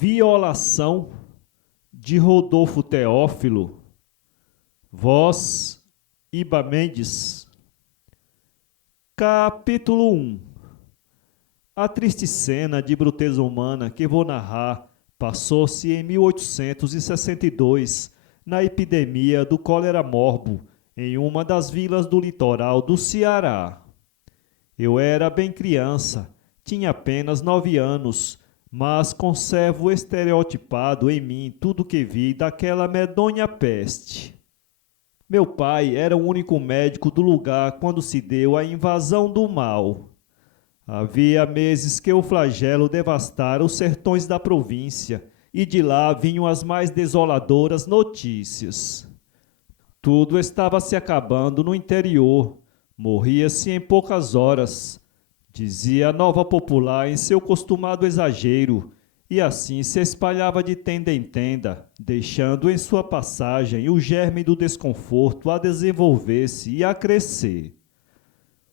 Violação de Rodolfo Teófilo. Voz Iba Mendes. Capítulo 1. A triste cena de bruteza humana que vou narrar passou-se em 1862, na epidemia do cólera morbo, em uma das vilas do litoral do Ceará. Eu era bem criança, tinha apenas 9 anos, mas conservo estereotipado em mim tudo que vi daquela medonha peste. Meu pai era o único médico do lugar quando se deu a invasão do mal. Havia meses que o flagelo devastara os sertões da província, e de lá vinham as mais desoladoras notícias. Tudo estava se acabando no interior, morria-se em poucas horas, dizia a Nova Popular em seu costumado exagero, e assim se espalhava de tenda em tenda, deixando em sua passagem o germe do desconforto a desenvolver-se e a crescer.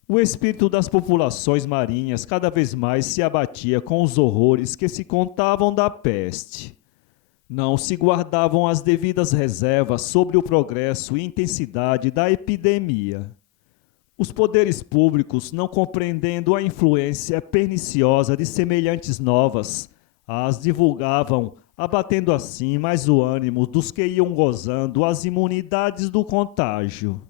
O espírito das populações marinhas cada vez mais se abatia com os horrores que se contavam da peste. Não se guardavam as devidas reservas sobre o progresso e intensidade da epidemia. Os poderes públicos, não compreendendo a influência perniciosa de semelhantes novas, as divulgavam, abatendo assim mais o ânimo dos que iam gozando as imunidades do contágio.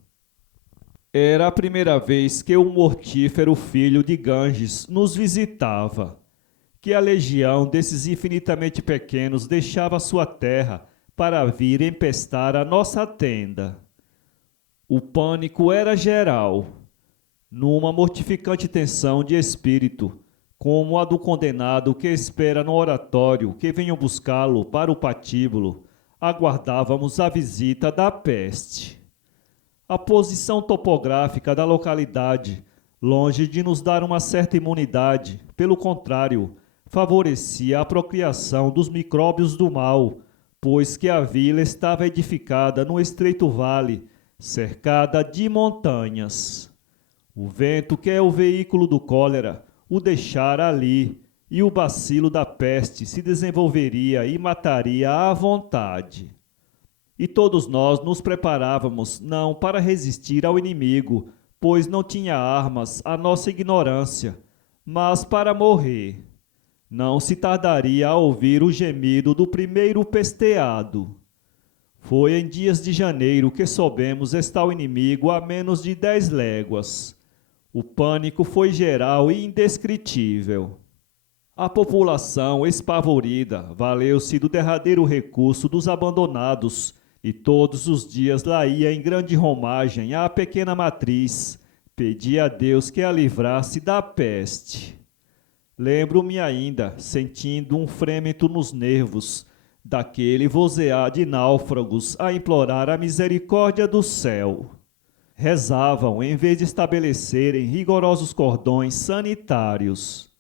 Era a primeira vez que o mortífero filho de Ganges nos visitava, que a legião desses infinitamente pequenos deixava sua terra para vir empestar a nossa tenda. O pânico era geral. Numa mortificante tensão de espírito, como a do condenado que espera no oratório que venham buscá-lo para o patíbulo, aguardávamos a visita da peste. A posição topográfica da localidade, longe de nos dar uma certa imunidade, pelo contrário, favorecia a procriação dos micróbios do mal, pois que a vila estava edificada num estreito vale, cercada de montanhas. O vento, que é o veículo do cólera, o deixara ali, e o bacilo da peste se desenvolveria e mataria à vontade. E todos nós nos preparávamos não para resistir ao inimigo, pois não tinha armas a nossa ignorância, mas para morrer. Não se tardaria a ouvir o gemido do primeiro pesteado. Foi em dias de janeiro que soubemos estar o inimigo a menos de 10 léguas. O pânico foi geral e indescritível. A população, espavorida, valeu-se do derradeiro recurso dos abandonados, e todos os dias lá ia em grande romagem à pequena matriz, pedia a Deus que a livrasse da peste. Lembro-me ainda, sentindo um frêmito nos nervos, daquele vozear de náufragos a implorar a misericórdia do céu. Rezavam em vez de estabelecerem rigorosos cordões sanitários.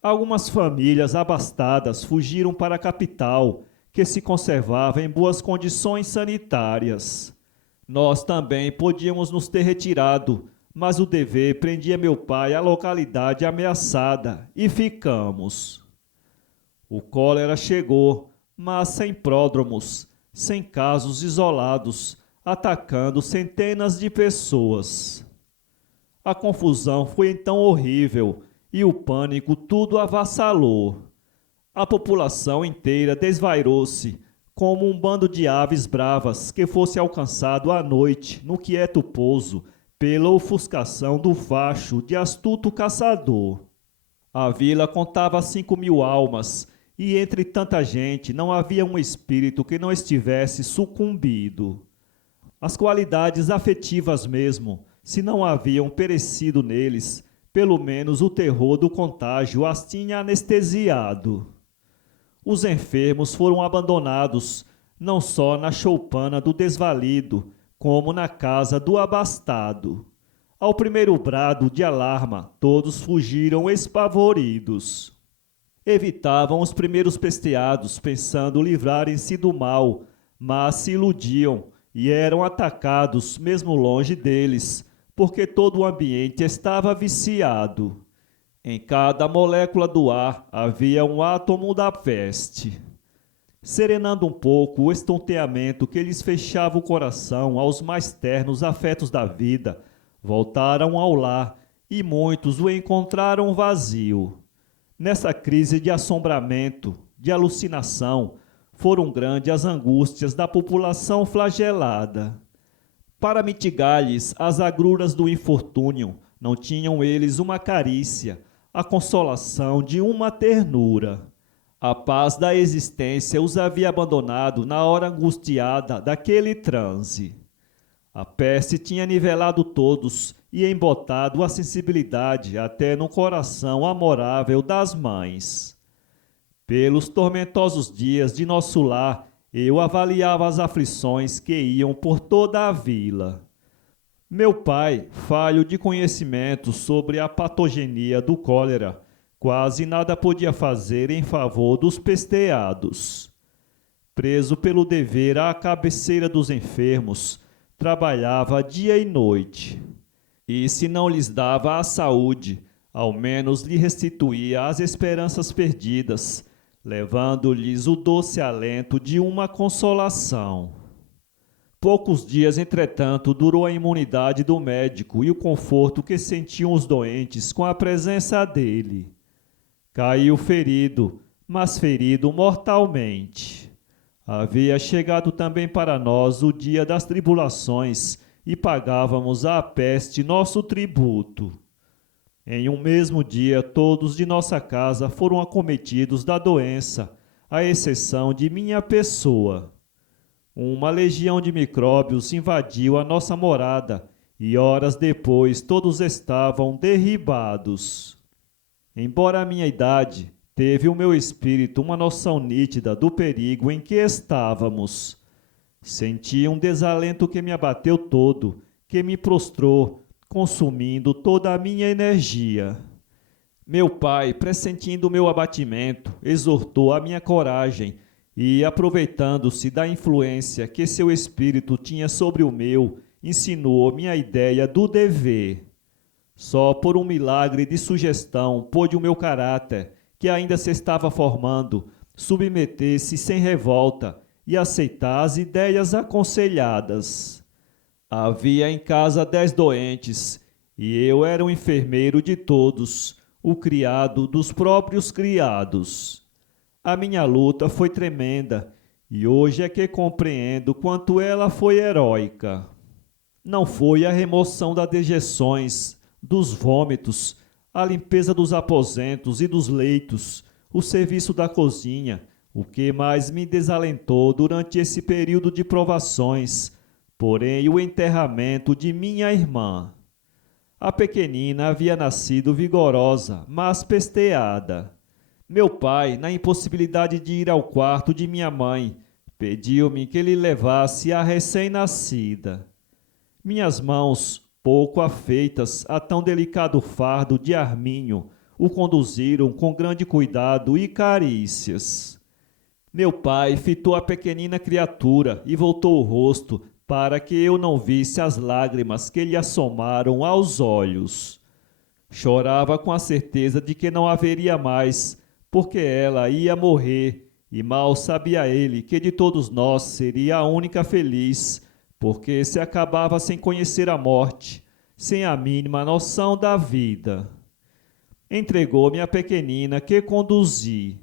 Algumas famílias abastadas fugiram para a capital, que se conservava em boas condições sanitárias. Nós também podíamos nos ter retirado, mas o dever prendia meu pai à localidade ameaçada, e ficamos. O cólera chegou, mas sem pródromos, sem casos isolados, atacando centenas de pessoas. A confusão foi então horrível, e o pânico tudo avassalou. A população inteira desvairou-se, como um bando de aves bravas que fosse alcançado à noite, no quieto pouso, pela ofuscação do facho de astuto caçador. A vila contava 5.000 almas, e entre tanta gente não havia um espírito que não estivesse sucumbido. As qualidades afetivas mesmo, se não haviam perecido neles, pelo menos o terror do contágio as tinha anestesiado. Os enfermos foram abandonados, não só na choupana do desvalido, como na casa do abastado. Ao primeiro brado de alarma, todos fugiram espavoridos. Evitavam os primeiros pesteados, pensando livrarem-se do mal, mas se iludiam e eram atacados mesmo longe deles, porque todo o ambiente estava viciado. Em cada molécula do ar havia um átomo da peste. Serenando um pouco o estonteamento que lhes fechava o coração aos mais ternos afetos da vida, voltaram ao lar e muitos o encontraram vazio. Nessa crise de assombramento, de alucinação, foram grandes as angústias da população flagelada. Para mitigar-lhes as agruras do infortúnio, não tinham eles uma carícia, a consolação de uma ternura. A paz da existência os havia abandonado na hora angustiada daquele transe. A peste tinha nivelado todos e embotado a sensibilidade até no coração amorável das mães. Pelos tormentosos dias de nosso lar, eu avaliava as aflições que iam por toda a vila. Meu pai, falho de conhecimento sobre a patogenia do cólera, quase nada podia fazer em favor dos pesteados. Preso pelo dever à cabeceira dos enfermos, trabalhava dia e noite. E se não lhes dava a saúde, ao menos lhe restituía as esperanças perdidas, levando-lhes o doce alento de uma consolação. Poucos dias, entretanto, durou a imunidade do médico e o conforto que sentiam os doentes com a presença dele. Caiu ferido, mas ferido mortalmente. Havia chegado também para nós o dia das tribulações e pagávamos à peste nosso tributo. Em um mesmo dia, todos de nossa casa foram acometidos da doença, à exceção de minha pessoa. Uma legião de micróbios invadiu a nossa morada e horas depois todos estavam derribados. Embora a minha idade, teve o meu espírito uma noção nítida do perigo em que estávamos. Senti um desalento que me abateu todo, que me prostrou, consumindo toda a minha energia. Meu pai, pressentindo o meu abatimento, exortou a minha coragem e, aproveitando-se da influência que seu espírito tinha sobre o meu, ensinou-me a ideia do dever. Só por um milagre de sugestão pôde o meu caráter, que ainda se estava formando, submeter-se sem revolta e aceitar as ideias aconselhadas. Havia em casa 10 doentes, e eu era o enfermeiro de todos, o criado dos próprios criados. A minha luta foi tremenda, e hoje é que compreendo quanto ela foi heróica. Não foi a remoção das dejeções, dos vômitos, a limpeza dos aposentos e dos leitos, o serviço da cozinha, o que mais me desalentou durante esse período de provações, porém o enterramento de minha irmã. A pequenina havia nascido vigorosa, mas pesteada. Meu pai, na impossibilidade de ir ao quarto de minha mãe, pediu-me que lhe levasse a recém-nascida. Minhas mãos, pouco afeitas a tão delicado fardo de arminho, o conduziram com grande cuidado e carícias. Meu pai fitou a pequenina criatura e voltou o rosto para que eu não visse as lágrimas que lhe assomaram aos olhos. Chorava com a certeza de que não haveria mais, porque ela ia morrer, e mal sabia ele que de todos nós seria a única feliz, porque se acabava sem conhecer a morte, sem a mínima noção da vida. Entregou-me a pequenina que conduzi,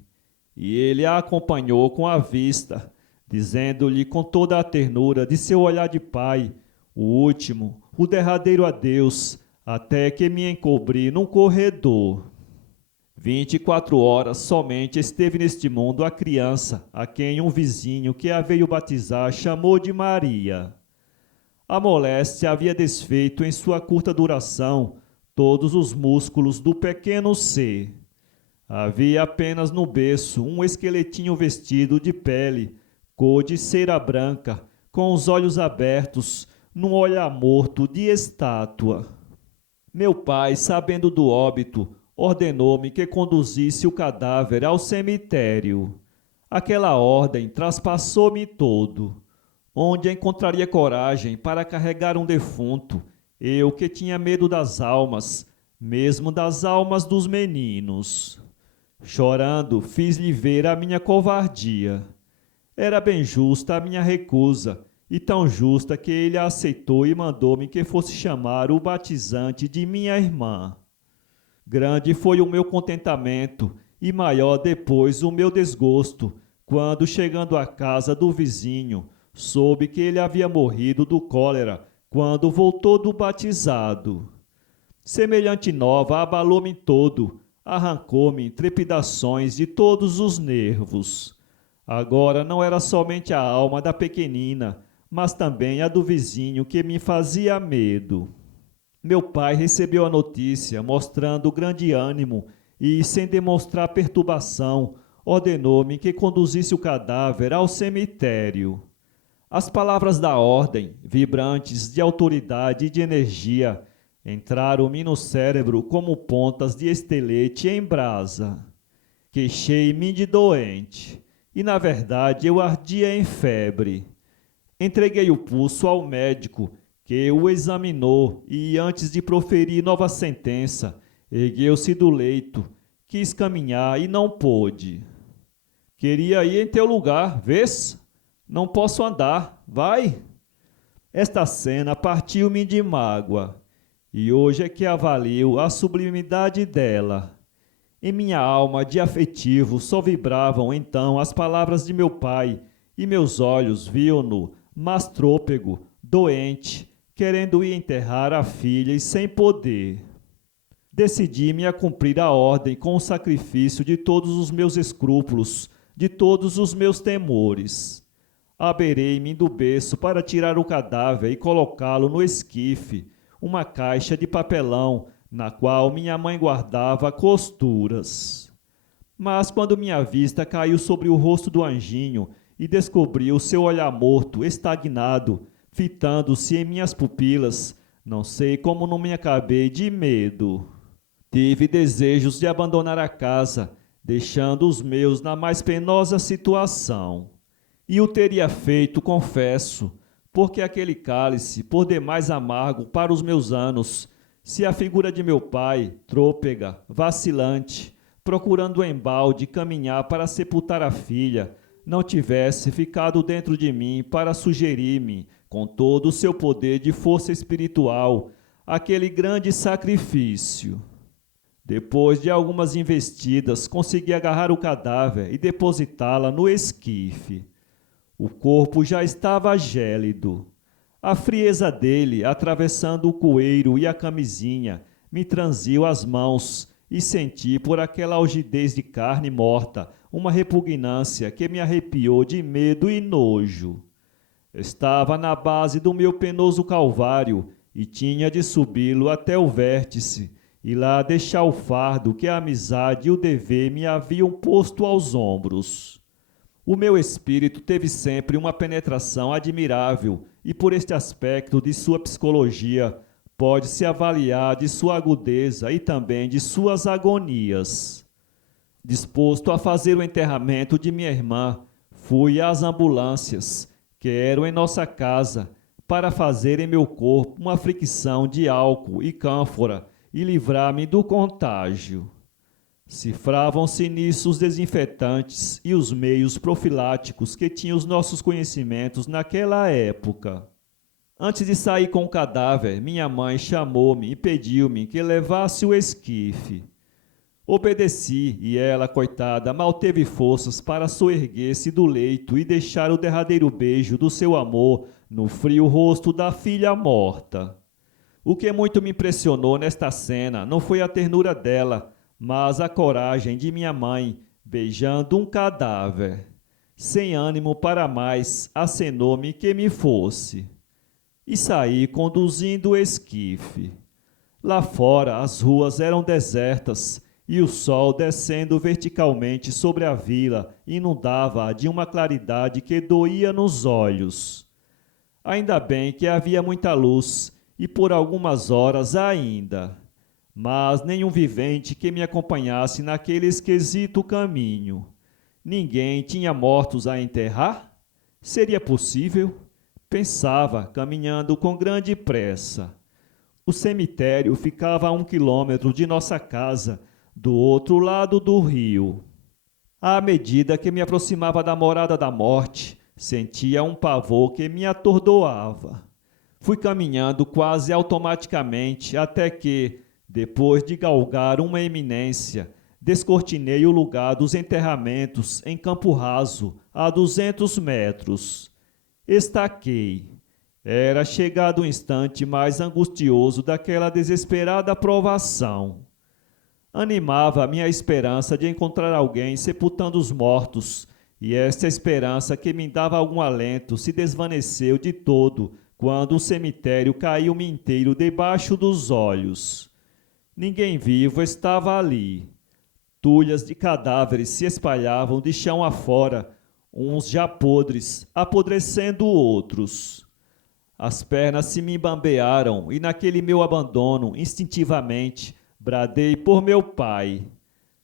e ele a acompanhou com a vista, dizendo-lhe com toda a ternura de seu olhar de pai, o último, o derradeiro adeus, até que me encobri num corredor. 24 horas somente esteve neste mundo a criança, a quem um vizinho que a veio batizar chamou de Maria. A moléstia havia desfeito em sua curta duração todos os músculos do pequeno ser. Havia apenas no berço um esqueletinho vestido de pele, cor de cera branca, com os olhos abertos, num olhar morto de estátua. Meu pai, sabendo do óbito, ordenou-me que conduzisse o cadáver ao cemitério. Aquela ordem traspassou-me todo. Onde encontraria coragem para carregar um defunto, eu que tinha medo das almas, mesmo das almas dos meninos. Chorando, fiz-lhe ver a minha covardia. Era bem justa a minha recusa, e tão justa que ele a aceitou e mandou-me que fosse chamar o batizante de minha irmã. Grande foi o meu contentamento, e maior depois o meu desgosto, quando, chegando à casa do vizinho, soube que ele havia morrido do cólera quando voltou do batizado. Semelhante nova abalou-me todo, arrancou-me trepidações de todos os nervos. Agora não era somente a alma da pequenina, mas também a do vizinho que me fazia medo. Meu pai recebeu a notícia, mostrando grande ânimo e, sem demonstrar perturbação, ordenou-me que conduzisse o cadáver ao cemitério. As palavras da ordem, vibrantes de autoridade e de energia, entraram-me no cérebro como pontas de estelete em brasa. Queixei-me de doente, e na verdade eu ardia em febre. Entreguei o pulso ao médico, que o examinou e, antes de proferir nova sentença, ergueu-se do leito, quis caminhar e não pôde. Queria ir em teu lugar, vês? Não posso andar, vai! Esta cena partiu-me de mágoa, e hoje é que avalio a sublimidade dela. Em minha alma de afetivo só vibravam então as palavras de meu pai, e meus olhos viam-no, mas trôpego, doente, querendo ir enterrar a filha e sem poder. Decidi-me a cumprir a ordem com o sacrifício de todos os meus escrúpulos, de todos os meus temores. Aberei-me do berço para tirar o cadáver e colocá-lo no esquife, uma caixa de papelão, na qual minha mãe guardava costuras. Mas quando minha vista caiu sobre o rosto do anjinho e descobri o seu olhar morto, estagnado, fitando-se em minhas pupilas, não sei como não me acabei de medo. Tive desejos de abandonar a casa, deixando os meus na mais penosa situação. E o teria feito, confesso, porque aquele cálice, por demais amargo para os meus anos, se a figura de meu pai, trôpega, vacilante, procurando embalde caminhar para sepultar a filha, não tivesse ficado dentro de mim para sugerir-me, com todo o seu poder de força espiritual, aquele grande sacrifício. Depois de algumas investidas, consegui agarrar o cadáver e depositá-la no esquife. O corpo já estava gélido. A frieza dele, atravessando o coeiro e a camisinha, me transiu as mãos e senti por aquela algidez de carne morta uma repugnância que me arrepiou de medo e nojo. Estava na base do meu penoso calvário e tinha de subi-lo até o vértice e lá deixar o fardo que a amizade e o dever me haviam posto aos ombros. O meu espírito teve sempre uma penetração admirável e, por este aspecto de sua psicologia, pode-se avaliar de sua agudeza e também de suas agonias. Disposto a fazer o enterramento de minha irmã, fui às ambulâncias, que eram em nossa casa, para fazer em meu corpo uma fricção de álcool e cânfora e livrar-me do contágio. Cifravam-se nisso os desinfetantes e os meios profiláticos que tinham os nossos conhecimentos naquela época. Antes de sair com o cadáver, minha mãe chamou-me e pediu-me que levasse o esquife. Obedeci e ela, coitada, mal teve forças para soerguer-se do leito e deixar o derradeiro beijo do seu amor no frio rosto da filha morta. O que muito me impressionou nesta cena não foi a ternura dela, mas a coragem de minha mãe, beijando um cadáver. Sem ânimo para mais, acenou-me que me fosse. E saí conduzindo o esquife. Lá fora as ruas eram desertas e o sol, descendo verticalmente sobre a vila, inundava-a de uma claridade que doía nos olhos. Ainda bem que havia muita luz, e por algumas horas ainda. Mas nenhum vivente que me acompanhasse naquele esquisito caminho. Ninguém tinha mortos a enterrar? Seria possível? Pensava, caminhando com grande pressa. O cemitério ficava a 1 quilômetro de nossa casa, do outro lado do rio. À medida que me aproximava da morada da morte, sentia um pavor que me atordoava. Fui caminhando quase automaticamente até que, depois de galgar uma eminência, descortinei o lugar dos enterramentos em campo raso, a 200 metros. Estaquei. Era chegado o instante mais angustioso daquela desesperada provação. Animava minha esperança de encontrar alguém sepultando os mortos, e esta esperança que me dava algum alento se desvaneceu de todo quando o cemitério caiu-me inteiro debaixo dos olhos. Ninguém vivo estava ali. Tulhas de cadáveres se espalhavam de chão afora, uns já podres, apodrecendo outros. As pernas se me bambearam e naquele meu abandono, instintivamente, bradei por meu pai,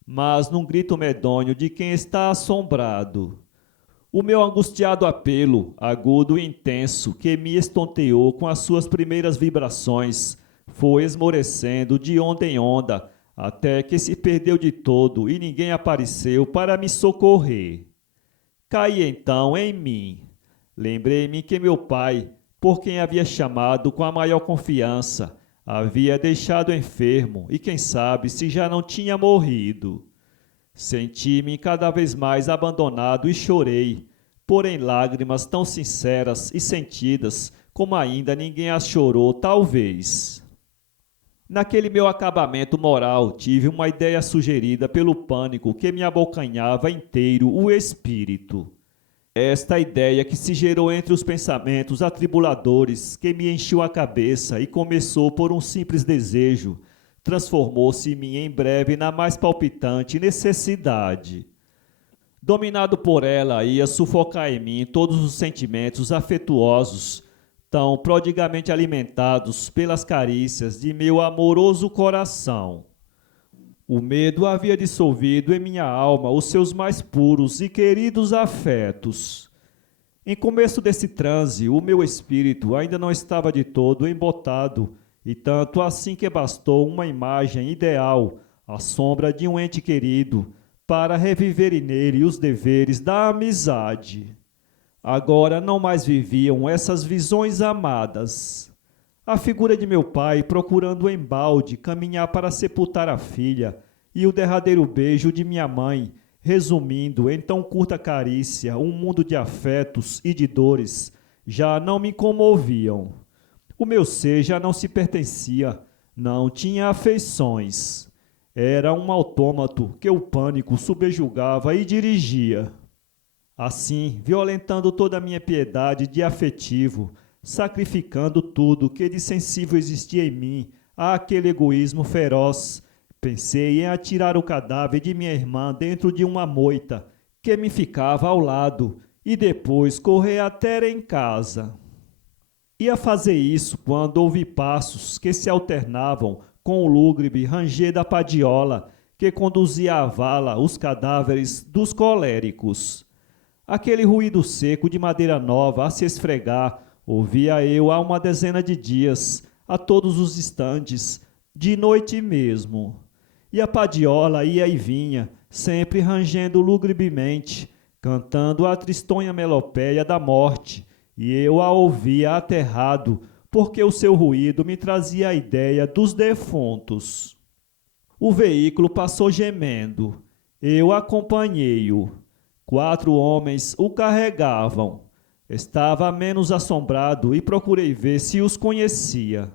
mas num grito medonho de quem está assombrado. O meu angustiado apelo, agudo e intenso, que me estonteou com as suas primeiras vibrações, foi esmorecendo de onda em onda, até que se perdeu de todo e ninguém apareceu para me socorrer. Caí então em mim. Lembrei-me que meu pai, por quem havia chamado com a maior confiança, havia deixado enfermo e quem sabe se já não tinha morrido. Senti-me cada vez mais abandonado e chorei, porém lágrimas tão sinceras e sentidas como ainda ninguém as chorou, talvez. Naquele meu acabamento moral, tive uma ideia sugerida pelo pânico que me abocanhava inteiro o espírito. Esta ideia que se gerou entre os pensamentos atribuladores que me enchiam a cabeça e começou por um simples desejo, transformou-se-me em breve na mais palpitante necessidade. Dominado por ela, ia sufocar em mim todos os sentimentos afetuosos, tão prodigamente alimentados pelas carícias de meu amoroso coração. O medo havia dissolvido em minha alma os seus mais puros e queridos afetos. Em começo desse transe, o meu espírito ainda não estava de todo embotado, e tanto assim que bastou uma imagem ideal, a sombra de um ente querido, para reviverem nele os deveres da amizade. Agora não mais viviam essas visões amadas. A figura de meu pai procurando embalde caminhar para sepultar a filha e o derradeiro beijo de minha mãe, resumindo em tão curta carícia um mundo de afetos e de dores, já não me comoviam. O meu ser já não se pertencia, não tinha afeições. Era um autômato que o pânico subjugava e dirigia. Assim, violentando toda a minha piedade de afetivo, sacrificando tudo que de sensível existia em mim àquele egoísmo feroz, pensei em atirar o cadáver de minha irmã dentro de uma moita que me ficava ao lado e depois correr até em casa. Ia fazer isso quando ouvi passos que se alternavam com o lúgubre ranger da padiola que conduzia à vala os cadáveres dos coléricos. Aquele ruído seco de madeira nova a se esfregar ouvia eu há uma dezena de dias, a todos os instantes, de noite mesmo. E a padiola ia e vinha, sempre rangendo lugubremente, cantando a tristonha melopéia da morte, e eu a ouvia aterrado, porque o seu ruído me trazia a ideia dos defuntos. O veículo passou gemendo. Eu acompanhei-o. 4 homens o carregavam. Estava menos assombrado e procurei ver se os conhecia.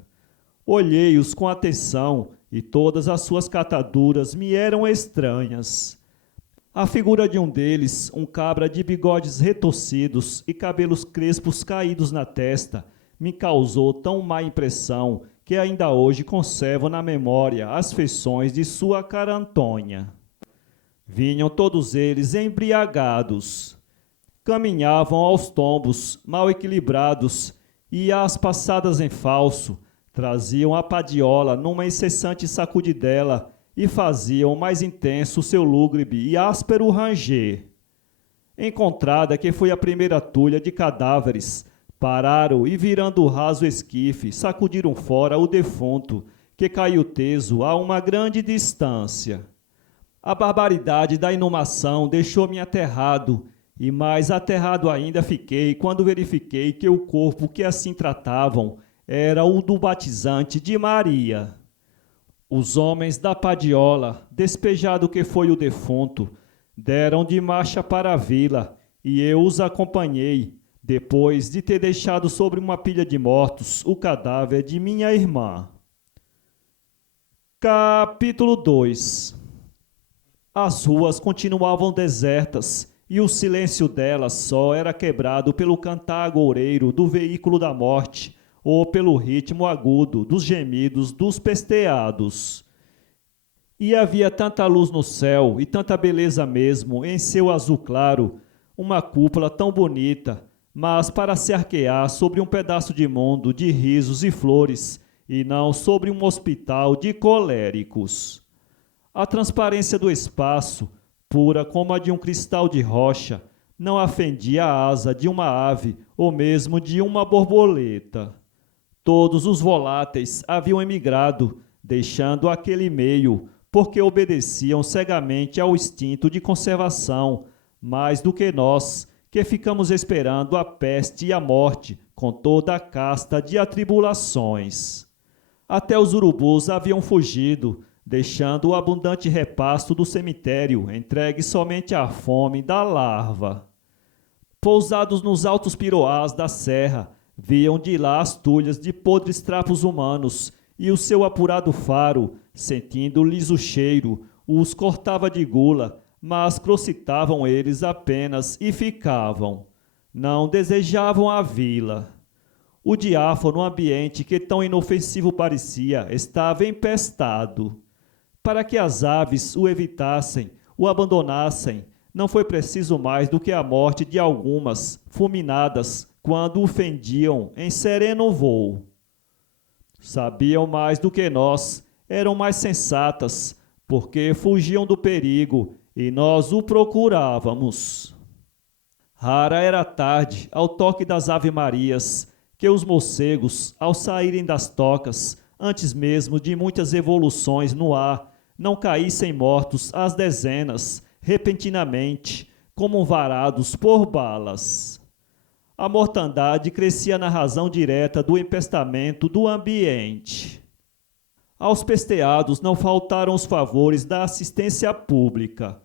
Olhei-os com atenção e todas as suas cataduras me eram estranhas. A figura de um deles, um cabra de bigodes retorcidos e cabelos crespos caídos na testa, me causou tão má impressão que ainda hoje conservo na memória as feições de sua cara Antônia. Vinham todos eles embriagados. Caminhavam aos tombos, mal equilibrados, e às passadas em falso, traziam a padiola numa incessante sacudidela e faziam mais intenso o seu lúgubre e áspero ranger. Encontrada que foi a primeira tulha de cadáveres, Pararam e, virando o raso esquife, sacudiram fora o defunto, que caiu teso a uma grande distância. A barbaridade da inumação deixou-me aterrado, e mais aterrado ainda fiquei quando verifiquei que o corpo que assim tratavam era o do batizante de Maria. Os homens da padiola, despejado que foi o defunto, deram de marcha para a vila, e eu os acompanhei, depois de ter deixado sobre uma pilha de mortos o cadáver de minha irmã. Capítulo 2. As ruas continuavam desertas, e o silêncio delas só era quebrado pelo cantar agoureiro do veículo da morte, ou pelo ritmo agudo dos gemidos dos pesteados. E havia tanta luz no céu e tanta beleza mesmo em seu azul claro, uma cúpula tão bonita, mas para se arquear sobre um pedaço de mundo de risos e flores, e não sobre um hospital de coléricos. A transparência do espaço, pura como a de um cristal de rocha, não afendia a asa de uma ave ou mesmo de uma borboleta. Todos os voláteis haviam emigrado, deixando aquele meio, porque obedeciam cegamente ao instinto de conservação, mais do que nós, que ficamos esperando a peste e a morte com toda a casta de atribulações. Até os urubus haviam fugido, deixando o abundante repasto do cemitério entregue somente à fome da larva. Pousados nos altos piroás da serra, viam de lá as tulhas de podres trapos humanos, e o seu apurado faro, sentindo-lhes o cheiro, os cortava de gula, mas crocitavam eles apenas e ficavam. Não desejavam a vila. O diáfano ambiente que tão inofensivo parecia estava empestado. Para que as aves o evitassem, o abandonassem, não foi preciso mais do que a morte de algumas, fulminadas, quando o fendiam em sereno voo. Sabiam mais do que nós, eram mais sensatas, porque fugiam do perigo, e nós o procurávamos. Rara era a tarde, ao toque das ave-marias, que os morcegos, ao saírem das tocas, antes mesmo de muitas evoluções no ar, não caíssem mortos às dezenas, repentinamente, como varados por balas. A mortandade crescia na razão direta do empestamento do ambiente. Aos pesteados não faltaram os favores da assistência pública.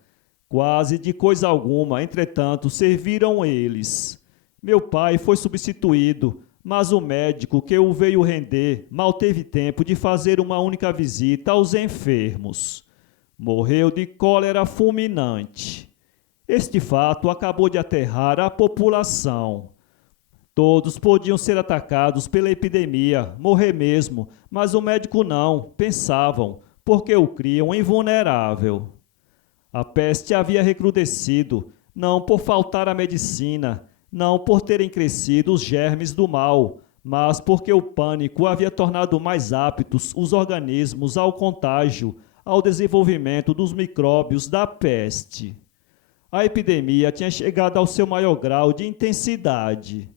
Quase de coisa alguma, entretanto, serviram eles. Meu pai foi substituído, mas o médico que o veio render mal teve tempo de fazer uma única visita aos enfermos. Morreu de cólera fulminante. Este fato acabou de aterrar a população. Todos podiam ser atacados pela epidemia, morrer mesmo, mas o médico não, pensavam, porque o criam invulnerável. A peste havia recrudescido, não por faltar a medicina, não por terem crescido os germes do mal, mas porque o pânico havia tornado mais aptos os organismos ao contágio, ao desenvolvimento dos micróbios da peste. A epidemia tinha chegado ao seu maior grau de intensidade.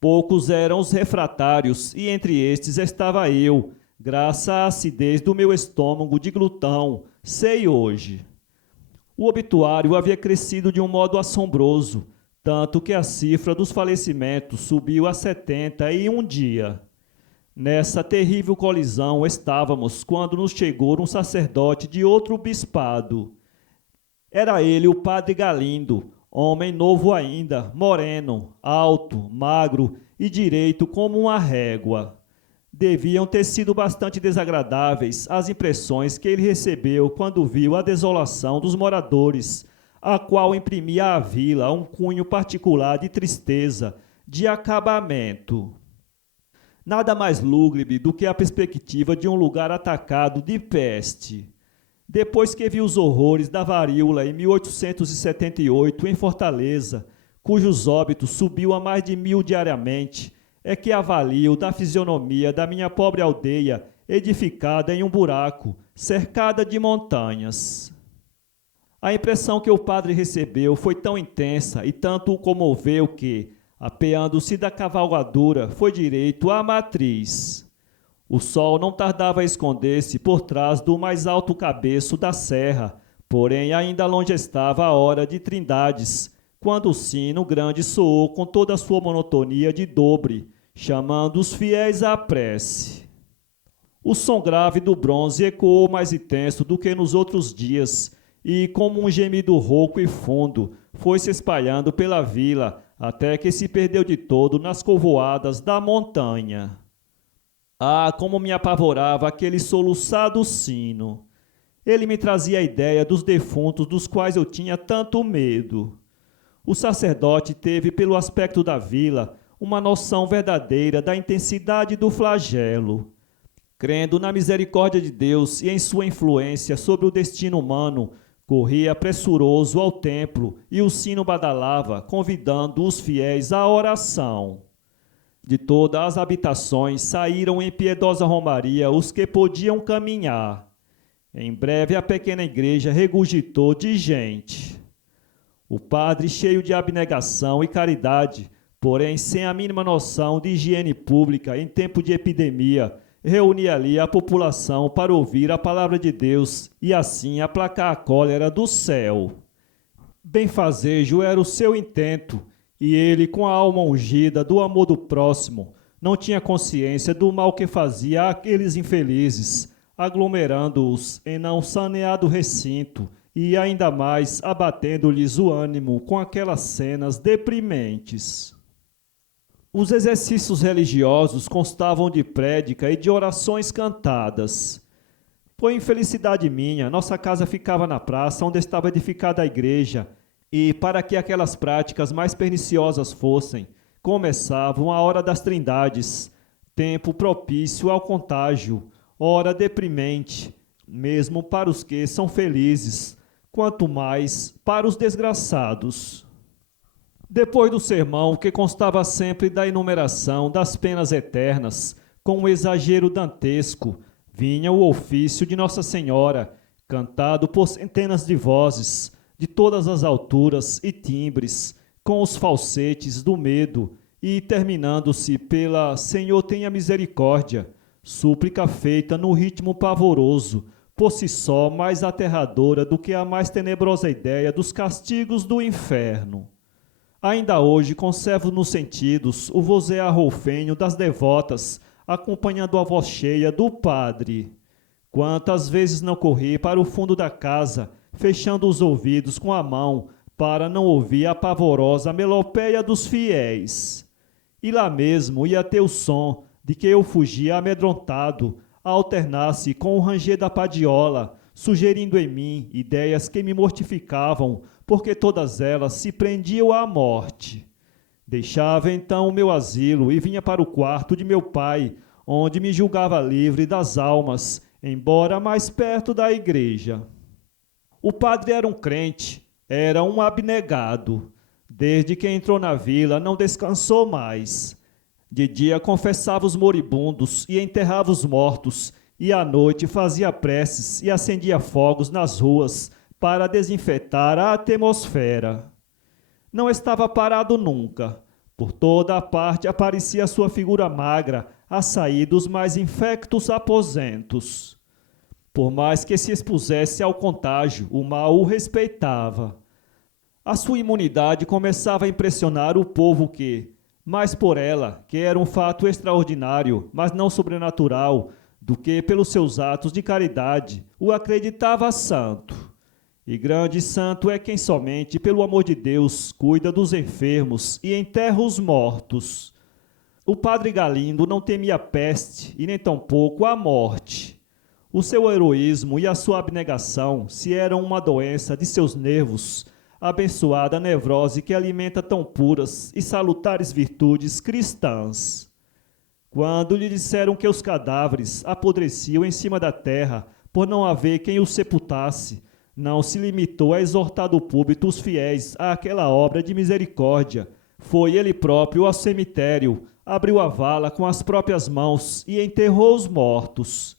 Poucos eram os refratários, e entre estes estava eu, graças à acidez do meu estômago de glutão, sei hoje. O obituário havia crescido de um modo assombroso, tanto que a cifra dos falecimentos subiu a 70 em um dia. Nessa terrível colisão estávamos quando nos chegou um sacerdote de outro bispado. Era ele o padre Galindo, homem novo ainda, moreno, alto, magro e direito como uma régua. Deviam ter sido bastante desagradáveis as impressões que ele recebeu quando viu a desolação dos moradores, a qual imprimia à vila um cunho particular de tristeza, de acabamento. Nada mais lúgubre do que a perspectiva de um lugar atacado de peste. Depois que viu os horrores da varíola em 1878 em Fortaleza, cujos óbitos subiu a mais de 1000 diariamente, é que avalio da fisionomia da minha pobre aldeia, edificada em um buraco, cercada de montanhas. A impressão que o padre recebeu foi tão intensa e tanto o comoveu que, apeando-se da cavalgadura, foi direito à matriz. O sol não tardava a esconder-se por trás do mais alto cabeço da serra, porém ainda longe estava a hora de Trindades, quando o sino grande soou com toda a sua monotonia de dobre, chamando os fiéis à prece. O som grave do bronze ecoou mais intenso do que nos outros dias, e, como um gemido rouco e fundo, foi se espalhando pela vila, até que se perdeu de todo nas covoadas da montanha. Ah, como me apavorava aquele soluçado sino! Ele me trazia a ideia dos defuntos dos quais eu tinha tanto medo. O sacerdote teve, pelo aspecto da vila, uma noção verdadeira da intensidade do flagelo. Crendo na misericórdia de Deus e em sua influência sobre o destino humano, corria pressuroso ao templo e o sino badalava, convidando os fiéis à oração. De todas as habitações saíram em piedosa romaria os que podiam caminhar. Em breve a pequena igreja regurgitou de gente. O padre, cheio de abnegação e caridade, porém sem a mínima noção de higiene pública em tempo de epidemia, reunia ali a população para ouvir a palavra de Deus e assim aplacar a cólera do céu. Benfazejo era o seu intento, e ele, com a alma ungida do amor do próximo, não tinha consciência do mal que fazia àqueles infelizes, aglomerando-os em não saneado recinto e ainda mais abatendo-lhes o ânimo com aquelas cenas deprimentes. Os exercícios religiosos constavam de prédica e de orações cantadas. Por infelicidade minha, nossa casa ficava na praça onde estava edificada a igreja, e, para que aquelas práticas mais perniciosas fossem, começavam a hora das trindades, tempo propício ao contágio, hora deprimente, mesmo para os que são felizes, quanto mais para os desgraçados. Depois do sermão, que constava sempre da enumeração das penas eternas, com um exagero dantesco, vinha o ofício de Nossa Senhora, cantado por centenas de vozes, de todas as alturas e timbres, com os falsetes do medo, e terminando-se pela Senhor tenha misericórdia, súplica feita no ritmo pavoroso, por si só mais aterradora do que a mais tenebrosa ideia dos castigos do inferno. Ainda hoje conservo nos sentidos o vozear roufenho das devotas, acompanhando a voz cheia do padre. Quantas vezes não corri para o fundo da casa, fechando os ouvidos com a mão, para não ouvir a pavorosa melopeia dos fiéis. E lá mesmo ia ter o som de que eu fugia amedrontado, a alternar-se com o ranger da padiola, sugerindo em mim ideias que me mortificavam, porque todas elas se prendiam à morte. Deixava então o meu asilo e vinha para o quarto de meu pai, onde me julgava livre das almas, embora mais perto da igreja. O padre era um crente, era um abnegado. Desde que entrou na vila, não descansou mais. De dia confessava os moribundos e enterrava os mortos, e à noite fazia preces e acendia fogos nas ruas para desinfetar a atmosfera. Não estava parado nunca. Por toda a parte aparecia sua figura magra a sair dos mais infectos aposentos. Por mais que se expusesse ao contágio, o mal o respeitava. A sua imunidade começava a impressionar o povo que, mais por ela, que era um fato extraordinário, mas não sobrenatural, do que pelos seus atos de caridade, o acreditava santo. E grande santo é quem somente, pelo amor de Deus, cuida dos enfermos e enterra os mortos. O padre Galindo não temia a peste e nem tampouco a morte. O seu heroísmo e a sua abnegação, se eram uma doença de seus nervos, abençoada nevrose que alimenta tão puras e salutares virtudes cristãs. Quando lhe disseram que os cadáveres apodreciam em cima da terra, por não haver quem os sepultasse, não se limitou a exortar do púlpito os fiéis àquela obra de misericórdia. Foi ele próprio ao cemitério, abriu a vala com as próprias mãos e enterrou os mortos.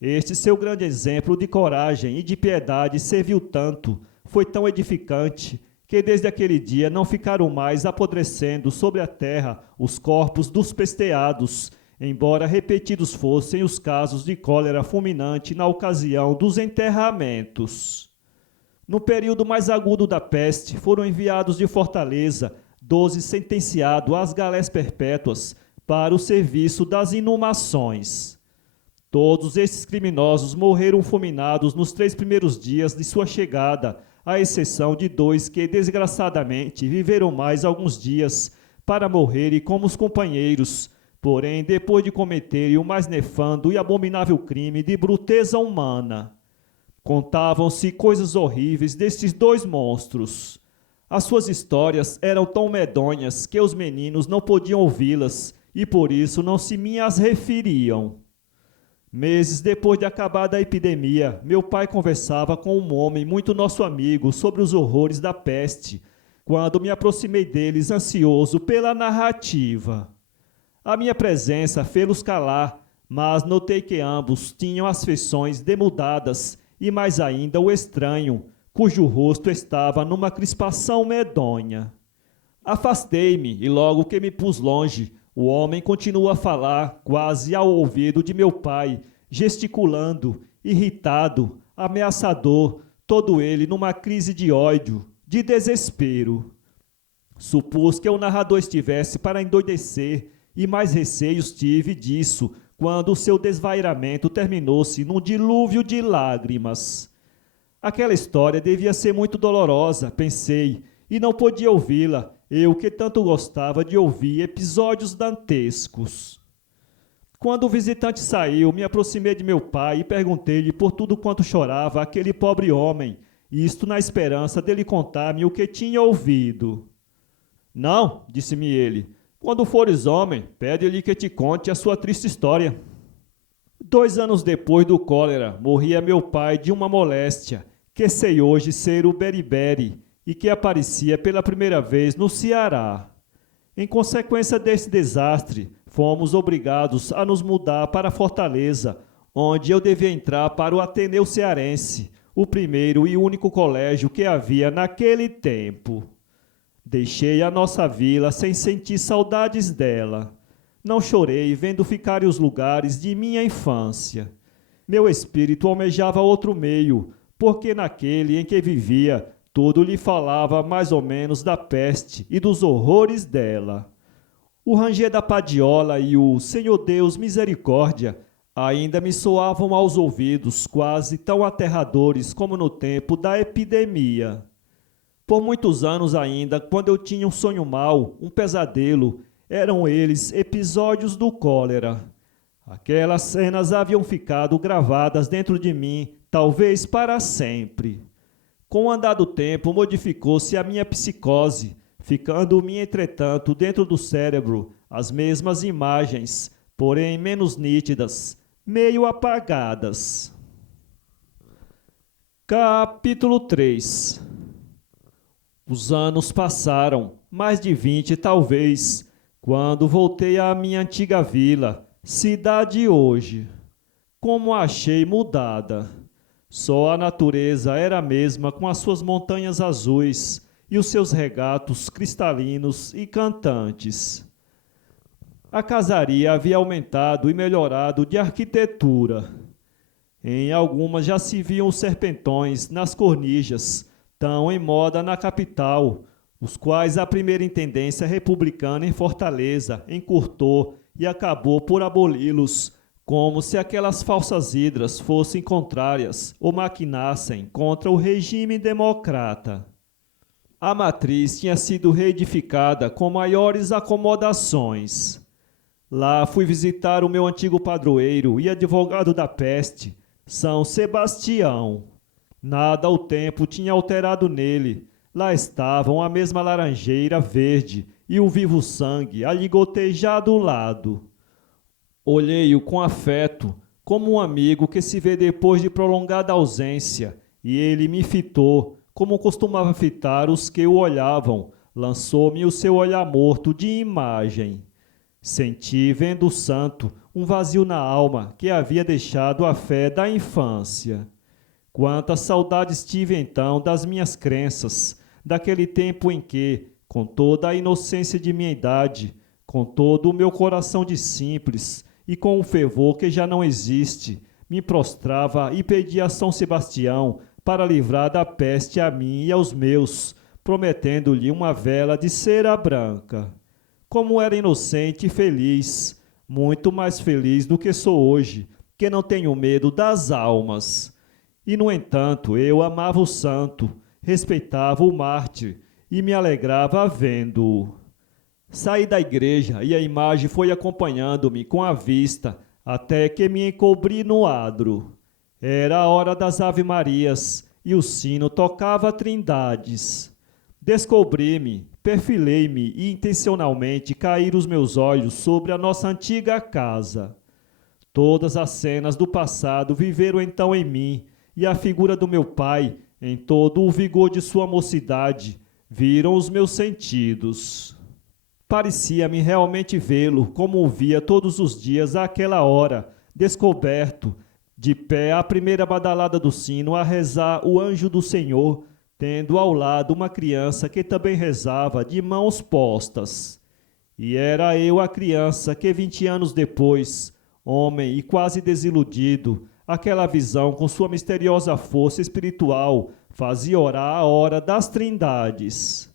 Este seu grande exemplo de coragem e de piedade serviu tanto, foi tão edificante, que desde aquele dia não ficaram mais apodrecendo sobre a terra os corpos dos pesteados, embora repetidos fossem os casos de cólera fulminante na ocasião dos enterramentos. No período mais agudo da peste, foram enviados de Fortaleza 12 sentenciados às galés perpétuas para o serviço das inumações. Todos estes criminosos morreram fulminados nos 3 primeiros dias de sua chegada, à exceção de 2 que, desgraçadamente, viveram mais alguns dias para morrerem como os companheiros, porém, depois de cometerem o mais nefando e abominável crime de bruteza humana. Contavam-se coisas horríveis destes 2 monstros. As suas histórias eram tão medonhas que os meninos não podiam ouvi-las e por isso não se me as referiam. Meses depois de acabada a epidemia, meu pai conversava com um homem muito nosso amigo sobre os horrores da peste, quando me aproximei deles ansioso pela narrativa. A minha presença fê-los calar, mas notei que ambos tinham as feições demudadas e mais ainda o estranho, cujo rosto estava numa crispação medonha. Afastei-me e logo que me pus longe, o homem continuou a falar quase ao ouvido de meu pai, gesticulando, irritado, ameaçador, todo ele numa crise de ódio, de desespero. Supus que o narrador estivesse para endoidecer e mais receios tive disso quando o seu desvairamento terminou-se num dilúvio de lágrimas. Aquela história devia ser muito dolorosa, pensei, e não podia ouvi-la, eu que tanto gostava de ouvir episódios dantescos. Quando o visitante saiu, me aproximei de meu pai e perguntei-lhe por tudo quanto chorava aquele pobre homem, isto na esperança dele contar-me o que tinha ouvido. Não, disse-me ele, quando fores homem, pede-lhe que te conte a sua triste história. 2 anos depois do cólera, morria meu pai de uma moléstia, que sei hoje ser o beriberi, e que aparecia pela primeira vez no Ceará. Em consequência desse desastre, fomos obrigados a nos mudar para Fortaleza, onde eu devia entrar para o Ateneu Cearense, o primeiro e único colégio que havia naquele tempo. Deixei a nossa vila sem sentir saudades dela. Não chorei vendo ficarem os lugares de minha infância. Meu espírito almejava outro meio, porque naquele em que vivia, tudo lhe falava mais ou menos da peste e dos horrores dela. O ranger da padiola e o Senhor Deus misericórdia ainda me soavam aos ouvidos quase tão aterradores como no tempo da epidemia. Por muitos anos ainda, quando eu tinha um sonho mau, um pesadelo, eram eles episódios do cólera. Aquelas cenas haviam ficado gravadas dentro de mim, talvez para sempre. Com o andar do tempo, modificou-se a minha psicose, ficando-me, entretanto, dentro do cérebro as mesmas imagens, porém menos nítidas, meio apagadas. Capítulo 3. Os anos passaram, mais de 20 talvez, quando voltei à minha antiga vila, cidade hoje. Como a achei mudada. Só a natureza era a mesma com as suas montanhas azuis e os seus regatos cristalinos e cantantes. A casaria havia aumentado e melhorado de arquitetura. Em algumas já se viam os serpentões nas cornijas, tão em moda na capital, os quais a primeira intendência republicana em Fortaleza encurtou e acabou por aboli-los, como se aquelas falsas hidras fossem contrárias ou maquinassem contra o regime democrata. A matriz tinha sido reedificada com maiores acomodações. Lá fui visitar o meu antigo padroeiro e advogado da peste, São Sebastião. Nada o tempo tinha alterado nele. Lá estavam a mesma laranjeira verde e o vivo sangue ali gotejar do lado. Olhei-o com afeto, como um amigo que se vê depois de prolongada ausência, e ele me fitou, como costumava fitar os que o olhavam, lançou-me o seu olhar morto de imagem. Senti, vendo o santo, um vazio na alma que havia deixado a fé da infância. Quantas saudades tive então das minhas crenças, daquele tempo em que, com toda a inocência de minha idade, com todo o meu coração de simples e com um fervor que já não existe, me prostrava e pedia a São Sebastião para livrar da peste a mim e aos meus, prometendo-lhe uma vela de cera branca. Como era inocente e feliz, muito mais feliz do que sou hoje, que não tenho medo das almas. E, no entanto, eu amava o santo, respeitava o mártir e me alegrava vendo-o. Saí da igreja e a imagem foi acompanhando-me com a vista até que me encobri no adro. Era a hora das Ave-Marias e o sino tocava trindades. Descobri-me, perfilei-me e intencionalmente caíram os meus olhos sobre a nossa antiga casa. Todas as cenas do passado viveram então em mim, e a figura do meu pai, em todo o vigor de sua mocidade, viram os meus sentidos. Parecia-me realmente vê-lo, como o via todos os dias àquela hora, descoberto, de pé à primeira badalada do sino a rezar o anjo do Senhor, tendo ao lado uma criança que também rezava de mãos postas. E era eu a criança que 20 anos depois, homem e quase desiludido, aquela visão com sua misteriosa força espiritual fazia orar a hora das trindades.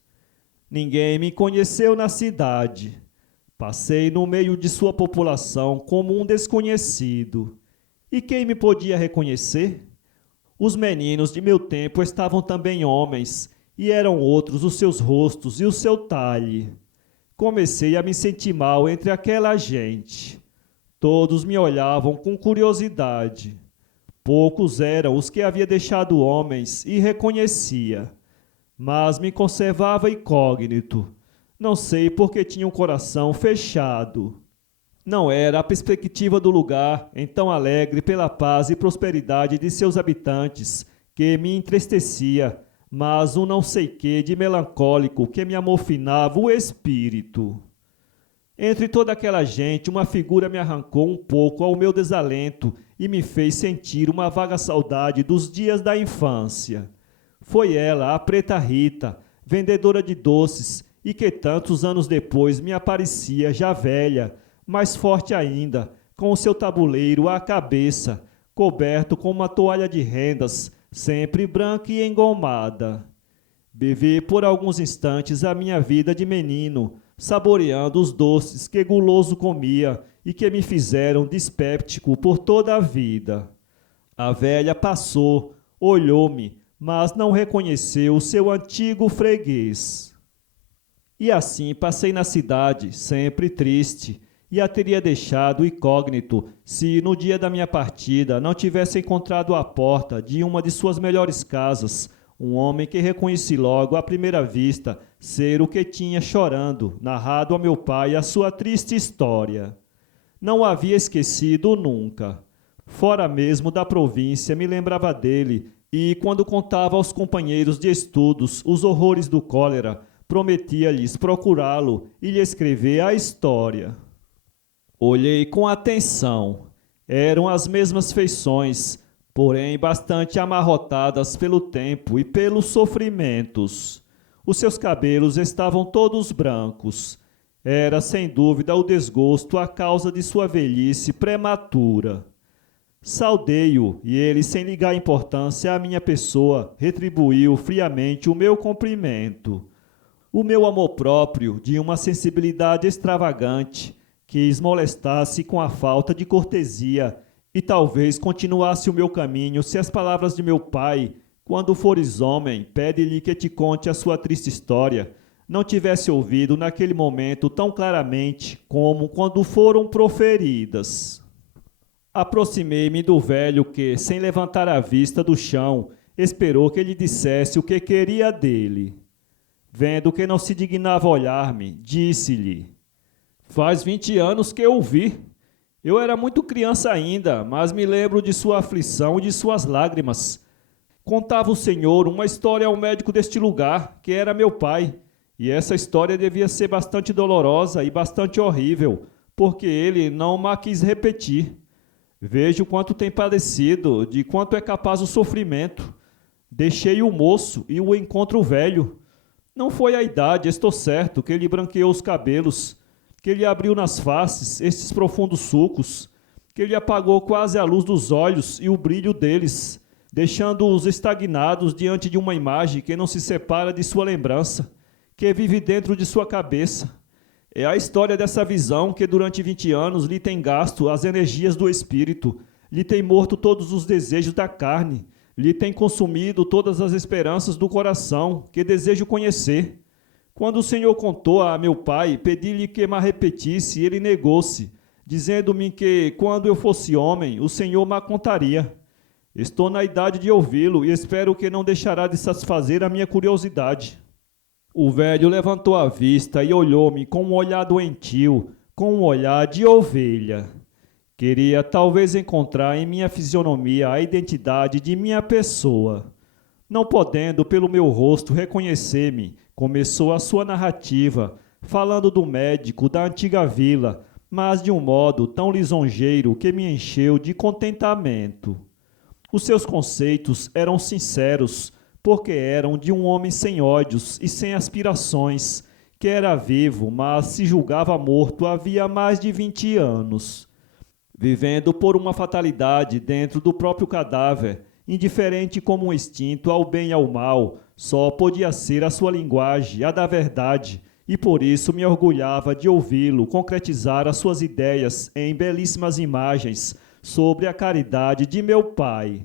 Ninguém me conheceu na cidade. Passei no meio de sua população como um desconhecido. E quem me podia reconhecer? Os meninos de meu tempo estavam também homens, e eram outros os seus rostos e o seu talhe. Comecei a me sentir mal entre aquela gente. Todos me olhavam com curiosidade. Poucos eram os que havia deixado homens e reconhecia. Mas me conservava incógnito. Não sei porque tinha um coração fechado. Não era a perspectiva do lugar, então alegre pela paz e prosperidade de seus habitantes, que me entristecia, mas um não sei quê de melancólico que me amofinava o espírito. Entre toda aquela gente, uma figura me arrancou um pouco ao meu desalento e me fez sentir uma vaga saudade dos dias da infância. Foi ela, a preta Rita, vendedora de doces, e que tantos anos depois me aparecia já velha, mais forte ainda, com o seu tabuleiro à cabeça, coberto com uma toalha de rendas, sempre branca e engomada. Vivi por alguns instantes a minha vida de menino, saboreando os doces que guloso comia e que me fizeram dispéptico por toda a vida. A velha passou, olhou-me, mas não reconheceu o seu antigo freguês. E assim passei na cidade, sempre triste, e a teria deixado incógnito se, no dia da minha partida, não tivesse encontrado à porta de uma de suas melhores casas um homem que reconheci logo à primeira vista ser o que tinha chorando, narrado a meu pai a sua triste história. Não o havia esquecido nunca. Fora mesmo da província, me lembrava dele, e, quando contava aos companheiros de estudos os horrores do cólera, prometia-lhes procurá-lo e lhe escrever a história. Olhei com atenção. Eram as mesmas feições, porém bastante amarrotadas pelo tempo e pelos sofrimentos. Os seus cabelos estavam todos brancos. Era, sem dúvida, o desgosto à causa de sua velhice prematura. Saudei-o, e ele, sem ligar importância à minha pessoa, retribuiu friamente o meu cumprimento. O meu amor próprio, de uma sensibilidade extravagante, quis molestar-se com a falta de cortesia e talvez continuasse o meu caminho se as palavras de meu pai, quando fores homem, pede-lhe que te conte a sua triste história, não tivesse ouvido naquele momento tão claramente como quando foram proferidas. Aproximei-me do velho que, sem levantar a vista do chão, esperou que lhe dissesse o que queria dele. Vendo que não se dignava olhar-me, disse-lhe: Faz 20 anos que eu o vi. Eu era muito criança ainda, mas me lembro de sua aflição e de suas lágrimas. Contava o senhor uma história ao médico deste lugar, que era meu pai, e essa história devia ser bastante dolorosa e bastante horrível, porque ele não ma quis repetir. Vejo quanto tem padecido, de quanto é capaz o sofrimento. Deixei o moço e o encontro velho. Não foi a idade, estou certo, que lhe branqueou os cabelos, que lhe abriu nas faces estes profundos sulcos, que lhe apagou quase a luz dos olhos e o brilho deles, deixando-os estagnados diante de uma imagem que não se separa de sua lembrança, que vive dentro de sua cabeça. É a história dessa visão que durante 20 anos lhe tem gasto as energias do espírito, lhe tem morto todos os desejos da carne, lhe tem consumido todas as esperanças do coração, que desejo conhecer. Quando o Senhor contou a meu pai, pedi-lhe que me repetisse, e ele negou-se, dizendo-me que, quando eu fosse homem, o Senhor me contaria. Estou na idade de ouvi-lo e espero que não deixará de satisfazer a minha curiosidade. O velho levantou a vista e olhou-me com um olhar doentio, com um olhar de ovelha. Queria talvez encontrar em minha fisionomia a identidade de minha pessoa. Não podendo pelo meu rosto reconhecer-me, começou a sua narrativa, falando do médico da antiga vila, mas de um modo tão lisonjeiro que me encheu de contentamento. Os seus conceitos eram sinceros, porque eram de um homem sem ódios e sem aspirações, que era vivo, mas se julgava morto havia mais de 20 anos. Vivendo por uma fatalidade dentro do próprio cadáver, indiferente como um instinto ao bem e ao mal, só podia ser a sua linguagem, a da verdade, e por isso me orgulhava de ouvi-lo concretizar as suas ideias em belíssimas imagens sobre a caridade de meu pai.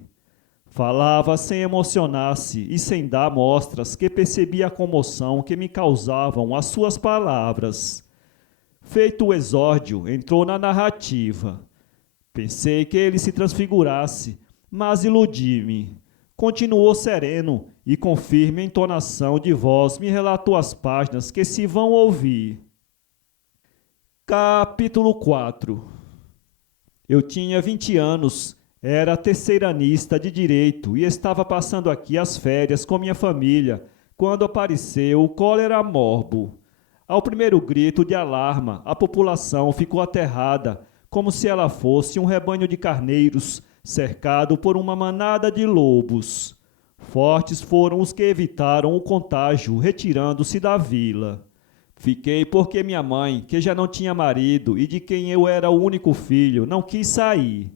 Falava sem emocionar-se e sem dar mostras que percebia a comoção que me causavam as suas palavras. Feito o exórdio, entrou na narrativa. Pensei que ele se transfigurasse, mas iludi-me. Continuou sereno e com firme entonação de voz me relatou as páginas que se vão ouvir. Capítulo 4. Eu tinha 20 anos, era terceiranista de direito e estava passando aqui as férias com minha família, quando apareceu o cólera morbo. Ao primeiro grito de alarma, a população ficou aterrada, como se ela fosse um rebanho de carneiros, cercado por uma manada de lobos. Fortes foram os que evitaram o contágio, retirando-se da vila. Fiquei porque minha mãe, que já não tinha marido e de quem eu era o único filho, não quis sair.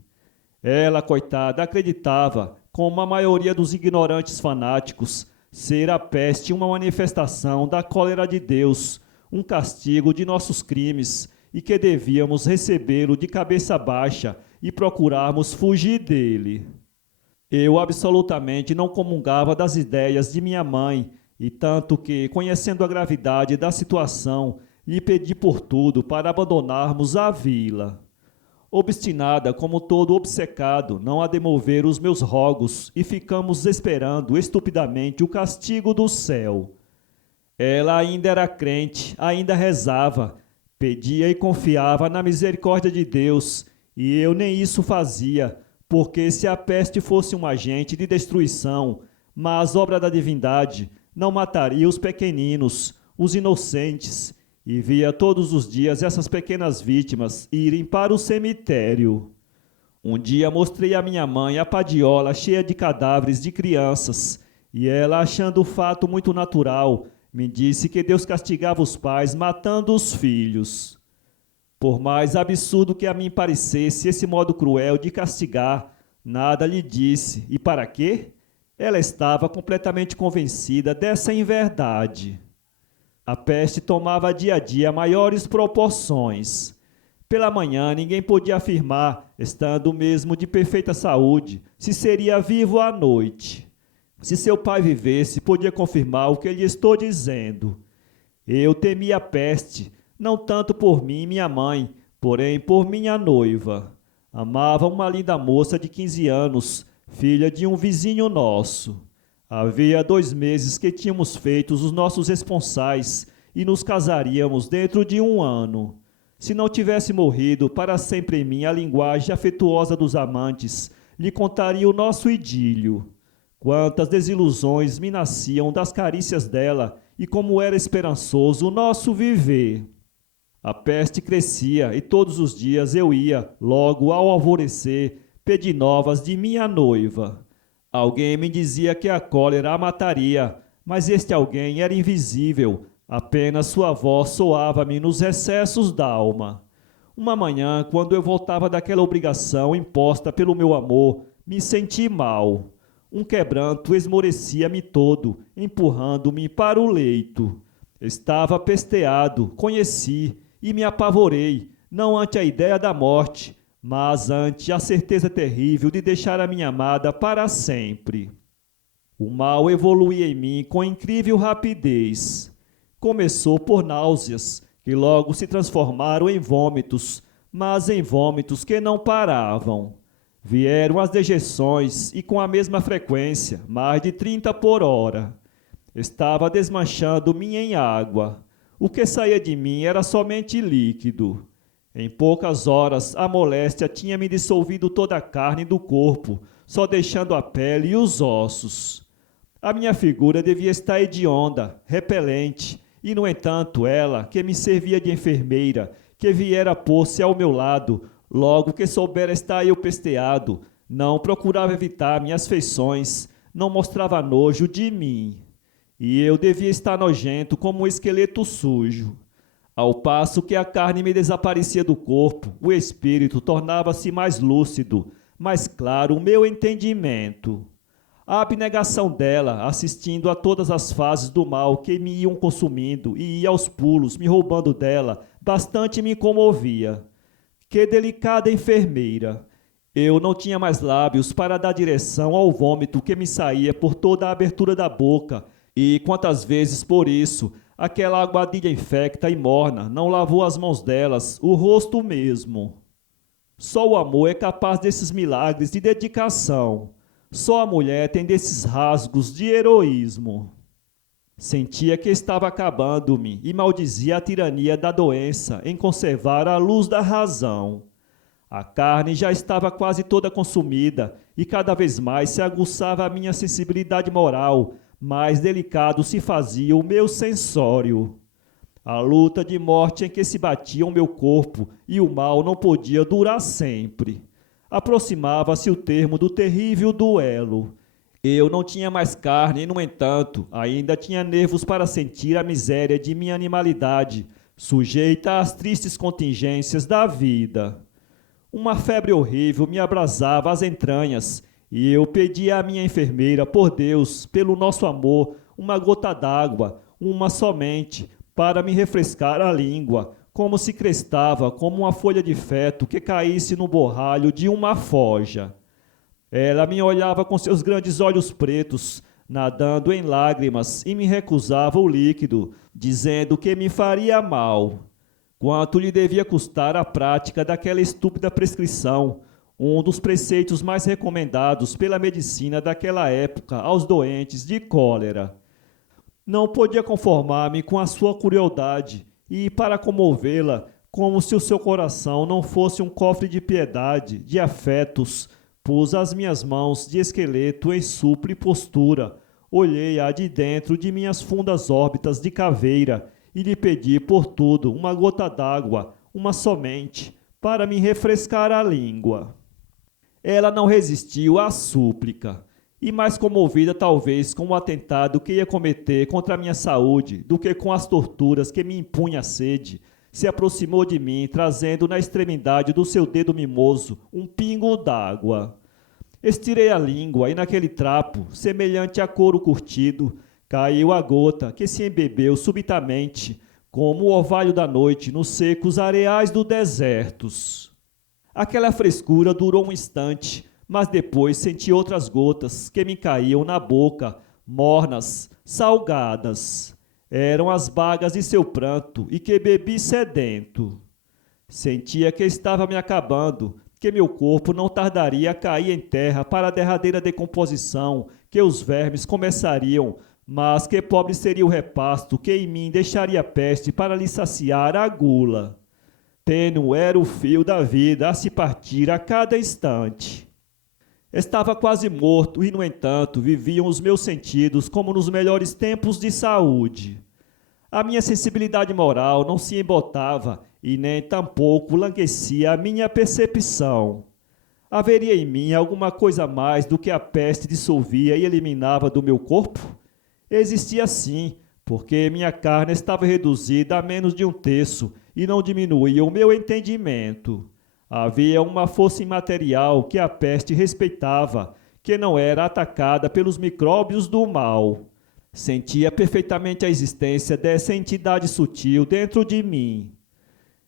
Ela, coitada, acreditava, como a maioria dos ignorantes fanáticos, ser a peste uma manifestação da cólera de Deus, um castigo de nossos crimes, e que devíamos recebê-lo de cabeça baixa e procurarmos fugir dele. Eu absolutamente não comungava das ideias de minha mãe, e tanto que, conhecendo a gravidade da situação, lhe pedi por tudo para abandonarmos a vila. Obstinada como todo obcecado, não a demover os meus rogos, e ficamos esperando estupidamente o castigo do céu. Ela ainda era crente, ainda rezava, pedia e confiava na misericórdia de Deus, e eu nem isso fazia, porque se a peste fosse um agente de destruição, mas obra da divindade, não mataria os pequeninos, os inocentes, e via todos os dias essas pequenas vítimas irem para o cemitério. Um dia mostrei a minha mãe a padiola cheia de cadáveres de crianças, e ela, achando o fato muito natural, me disse que Deus castigava os pais matando os filhos. Por mais absurdo que a mim parecesse esse modo cruel de castigar, nada lhe disse. E para quê? Ela estava completamente convencida dessa inverdade. A peste tomava dia a dia maiores proporções. Pela manhã ninguém podia afirmar, estando mesmo de perfeita saúde, se seria vivo à noite. Se seu pai vivesse, podia confirmar o que lhe estou dizendo. Eu temia a peste, não tanto por mim e minha mãe, porém por minha noiva. Amava uma linda moça de 15 anos, filha de um vizinho nosso. Havia 2 meses que tínhamos feito os nossos esponsais e nos casaríamos dentro de 1 ano. Se não tivesse morrido para sempre em mim a linguagem afetuosa dos amantes, lhe contaria o nosso idílio. Quantas desilusões me nasciam das carícias dela e como era esperançoso o nosso viver. A peste crescia e todos os dias eu ia, logo ao alvorecer, pedir novas de minha noiva. Alguém me dizia que a cólera a mataria, mas este alguém era invisível, apenas sua voz soava-me nos recessos da alma. Uma manhã, quando eu voltava daquela obrigação imposta pelo meu amor, me senti mal. Um quebranto esmorecia-me todo, empurrando-me para o leito. Estava pesteado, conheci e me apavorei, não ante a ideia da morte, mas ante a certeza terrível de deixar a minha amada para sempre. O mal evoluía em mim com incrível rapidez. Começou por náuseas, que logo se transformaram em vômitos, mas em vômitos que não paravam. Vieram as dejeções e com a mesma frequência, mais de 30 por hora. Estava desmanchando-me em água. O que saía de mim era somente líquido. Em poucas horas, a moléstia tinha me dissolvido toda a carne do corpo, só deixando a pele e os ossos. A minha figura devia estar hedionda, repelente, e, no entanto, ela, que me servia de enfermeira, que viera pôr-se ao meu lado, logo que soubera estar eu pesteado, não procurava evitar minhas feições, não mostrava nojo de mim. E eu devia estar nojento como um esqueleto sujo. Ao passo que a carne me desaparecia do corpo, o espírito tornava-se mais lúcido, mais claro o meu entendimento. A abnegação dela, assistindo a todas as fases do mal que me iam consumindo e ia aos pulos me roubando dela, bastante me comovia. Que delicada enfermeira! Eu não tinha mais lábios para dar direção ao vômito que me saía por toda a abertura da boca, e quantas vezes por isso aquela aguadilha infecta e morna não lavou as mãos delas, o rosto mesmo. Só o amor é capaz desses milagres de dedicação. Só a mulher tem desses rasgos de heroísmo. Sentia que estava acabando-me e maldizia a tirania da doença em conservar a luz da razão. A carne já estava quase toda consumida e cada vez mais se aguçava a minha sensibilidade moral, mais delicado se fazia o meu sensório. A luta de morte em que se batia o meu corpo e o mal não podia durar sempre. Aproximava-se o termo do terrível duelo. Eu não tinha mais carne e, no entanto, ainda tinha nervos para sentir a miséria de minha animalidade, sujeita às tristes contingências da vida. Uma febre horrível me abrasava as entranhas, e eu pedia à minha enfermeira, por Deus, pelo nosso amor, uma gota d'água, uma somente, para me refrescar a língua, como se crestava como uma folha de feto que caísse no borralho de uma foja. Ela me olhava com seus grandes olhos pretos, nadando em lágrimas, e me recusava o líquido, dizendo que me faria mal. Quanto lhe devia custar a prática daquela estúpida prescrição, um dos preceitos mais recomendados pela medicina daquela época aos doentes de cólera. Não podia conformar-me com a sua crueldade, e, para comovê-la, como se o seu coração não fosse um cofre de piedade, de afetos, pus as minhas mãos de esqueleto em supre postura, olhei-a de dentro de minhas fundas órbitas de caveira e lhe pedi por tudo uma gota d'água, uma somente, para me refrescar a língua. Ela não resistiu à súplica, e mais comovida talvez com o atentado que ia cometer contra a minha saúde do que com as torturas que me impunha a sede, se aproximou de mim, trazendo na extremidade do seu dedo mimoso um pingo d'água. Estirei a língua e naquele trapo, semelhante a couro curtido, caiu a gota que se embebeu subitamente, como o orvalho da noite nos secos areais do deserto. Aquela frescura durou um instante, mas depois senti outras gotas que me caíam na boca, mornas, salgadas. Eram as bagas de seu pranto e que bebi sedento. Sentia que estava me acabando, que meu corpo não tardaria a cair em terra para a derradeira decomposição, que os vermes começariam, mas que pobre seria o repasto que em mim deixaria peste para lhe saciar a gula. Tênue era o fio da vida a se partir a cada instante. Estava quase morto e, no entanto, viviam os meus sentidos como nos melhores tempos de saúde. A minha sensibilidade moral não se embotava e nem tampouco languecia a minha percepção. Haveria em mim alguma coisa mais do que a peste dissolvia e eliminava do meu corpo? Existia sim, porque minha carne estava reduzida a menos de um terço e não diminuía o meu entendimento. Havia uma força imaterial que a peste respeitava, que não era atacada pelos micróbios do mal. Sentia perfeitamente a existência dessa entidade sutil dentro de mim.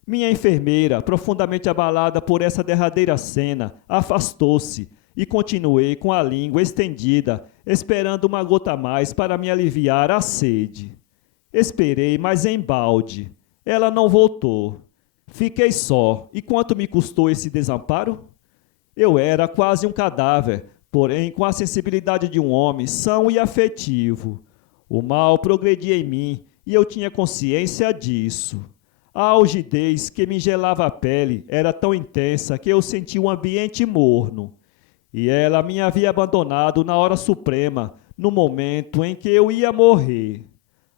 Minha enfermeira, profundamente abalada por essa derradeira cena, afastou-se e continuei com a língua estendida, esperando uma gota a mais para me aliviar a sede. Esperei, mas em balde. Ela não voltou. Fiquei só. E quanto me custou esse desamparo? Eu era quase um cadáver, porém com a sensibilidade de um homem são e afetivo. O mal progredia em mim e eu tinha consciência disso. A algidez que me gelava a pele era tão intensa que eu sentia um ambiente morno. E ela me havia abandonado na hora suprema, no momento em que eu ia morrer.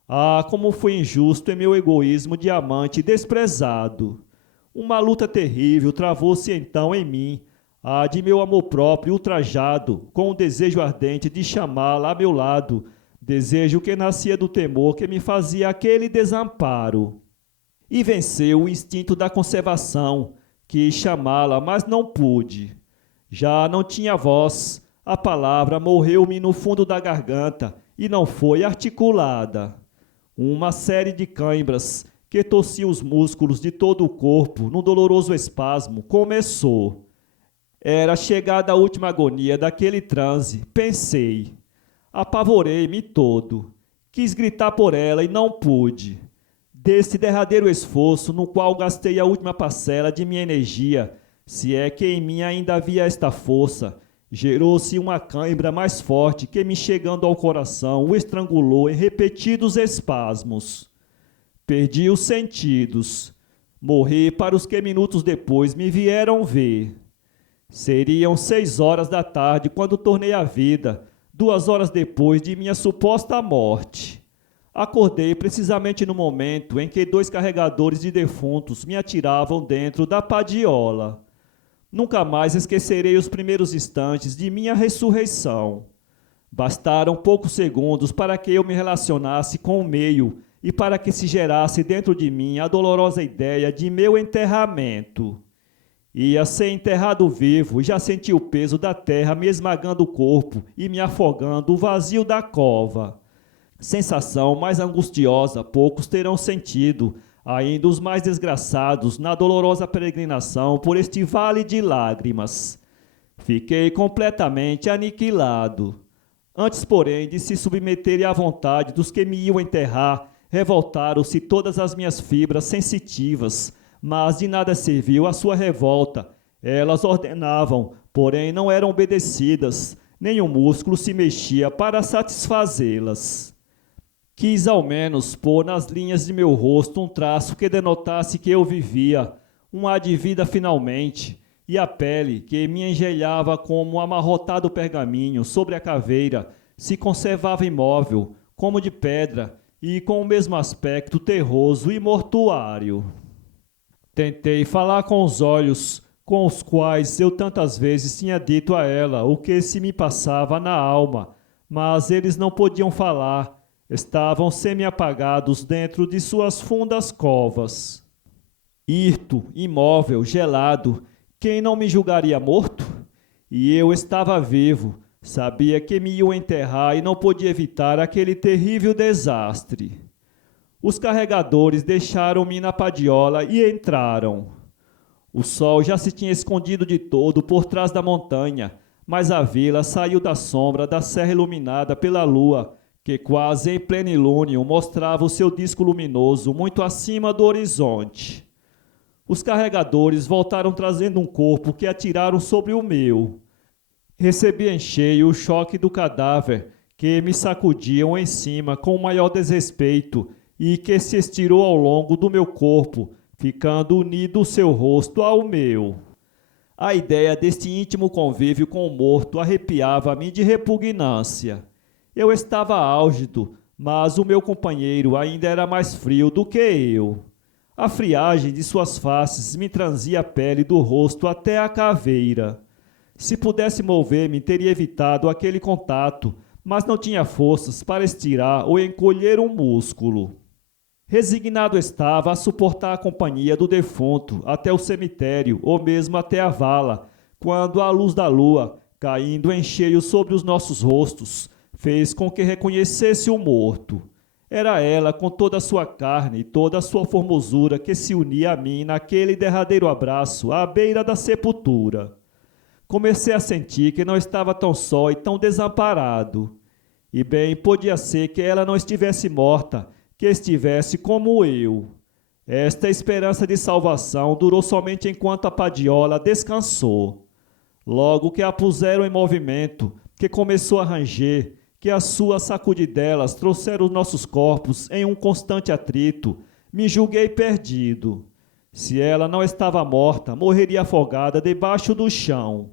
Ah, como foi injusto em meu egoísmo de amante desprezado! Uma luta terrível travou-se então em mim, a de meu amor próprio ultrajado, com o desejo ardente de chamá-la a meu lado, desejo que nascia do temor que me fazia aquele desamparo. E venceu o instinto da conservação, quis chamá-la, mas não pude. Já não tinha voz, a palavra morreu-me no fundo da garganta e não foi articulada. Uma série de cãibras que torciam os músculos de todo o corpo num doloroso espasmo começou. Era chegada a última agonia daquele transe, pensei. Apavorei-me todo. Quis gritar por ela e não pude. Desse derradeiro esforço no qual gastei a última parcela de minha energia, se é que em mim ainda havia esta força, gerou-se uma cãibra mais forte que, me chegando ao coração, o estrangulou em repetidos espasmos. Perdi os sentidos. Morri para os que minutos depois me vieram ver. Seriam 6 horas da tarde quando tornei à vida, 2 horas depois de minha suposta morte. Acordei precisamente no momento em que 2 carregadores de defuntos me atiravam dentro da padiola. Nunca mais esquecerei os primeiros instantes de minha ressurreição. Bastaram poucos segundos para que eu me relacionasse com o meio e para que se gerasse dentro de mim a dolorosa ideia de meu enterramento. Ia ser enterrado vivo e já senti o peso da terra me esmagando o corpo e me afogando o vazio da cova. Sensação mais angustiosa poucos terão sentido, ainda os mais desgraçados, na dolorosa peregrinação por este vale de lágrimas. Fiquei completamente aniquilado. Antes, porém, de se submeterem à vontade dos que me iam enterrar, revoltaram-se todas as minhas fibras sensitivas, mas de nada serviu a sua revolta. Elas ordenavam, porém não eram obedecidas, nenhum músculo se mexia para satisfazê-las. Quis ao menos pôr nas linhas de meu rosto um traço que denotasse que eu vivia, um ar de vida finalmente, e a pele, que me engelhava como um amarrotado pergaminho sobre a caveira, se conservava imóvel, como de pedra, e com o mesmo aspecto terroso e mortuário. Tentei falar com os olhos, com os quais eu tantas vezes tinha dito a ela o que se me passava na alma, mas eles não podiam falar. Estavam semi-apagados dentro de suas fundas covas. Hirto, imóvel, gelado, quem não me julgaria morto? E eu estava vivo, sabia que me iam enterrar e não podia evitar aquele terrível desastre. Os carregadores deixaram-me na padiola e entraram. O sol já se tinha escondido de todo por trás da montanha, mas a vila saiu da sombra da serra iluminada pela lua, que quase em plenilúnio mostrava o seu disco luminoso muito acima do horizonte. Os carregadores voltaram trazendo um corpo que atiraram sobre o meu. Recebi em cheio o choque do cadáver, que me sacudiam em cima com o maior desrespeito e que se estirou ao longo do meu corpo, ficando unido o seu rosto ao meu. A ideia deste íntimo convívio com o morto arrepiava-me de repugnância. Eu estava álgido, mas o meu companheiro ainda era mais frio do que eu. A friagem de suas faces me transia a pele do rosto até a caveira. Se pudesse mover-me, teria evitado aquele contato, mas não tinha forças para estirar ou encolher um músculo. Resignado estava a suportar a companhia do defunto até o cemitério ou mesmo até a vala, quando a luz da lua, caindo em cheio sobre os nossos rostos, fez com que reconhecesse o morto. Era ela com toda a sua carne e toda a sua formosura que se unia a mim naquele derradeiro abraço à beira da sepultura. Comecei a sentir que não estava tão só e tão desamparado. E bem podia ser que ela não estivesse morta, que estivesse como eu. Esta esperança de salvação durou somente enquanto a padiola descansou. Logo que a puseram em movimento, que começou a ranger, que as suas sacudidelas trouxeram os nossos corpos em um constante atrito, me julguei perdido. Se ela não estava morta, morreria afogada debaixo do chão.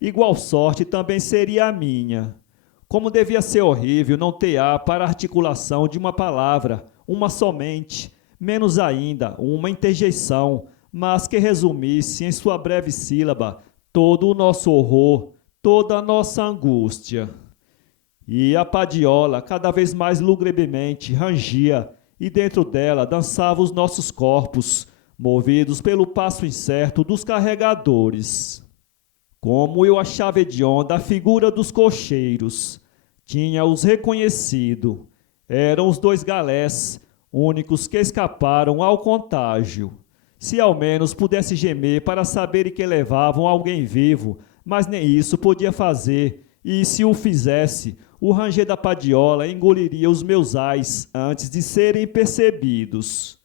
Igual sorte também seria a minha. Como devia ser horrível não ter ar para a articulação de uma palavra, uma somente, menos ainda uma interjeição, mas que resumisse em sua breve sílaba todo o nosso horror, toda a nossa angústia. E a padiola, cada vez mais lugubremente, rangia, e dentro dela dançavam os nossos corpos, movidos pelo passo incerto dos carregadores. Como eu achava hedionda a figura dos cocheiros. Tinha-os reconhecido. Eram os 2 galés, únicos que escaparam ao contágio. Se ao menos pudesse gemer para saber que levavam alguém vivo, mas nem isso podia fazer, e se o fizesse, o ranger da padiola engoliria os meus ais antes de serem percebidos.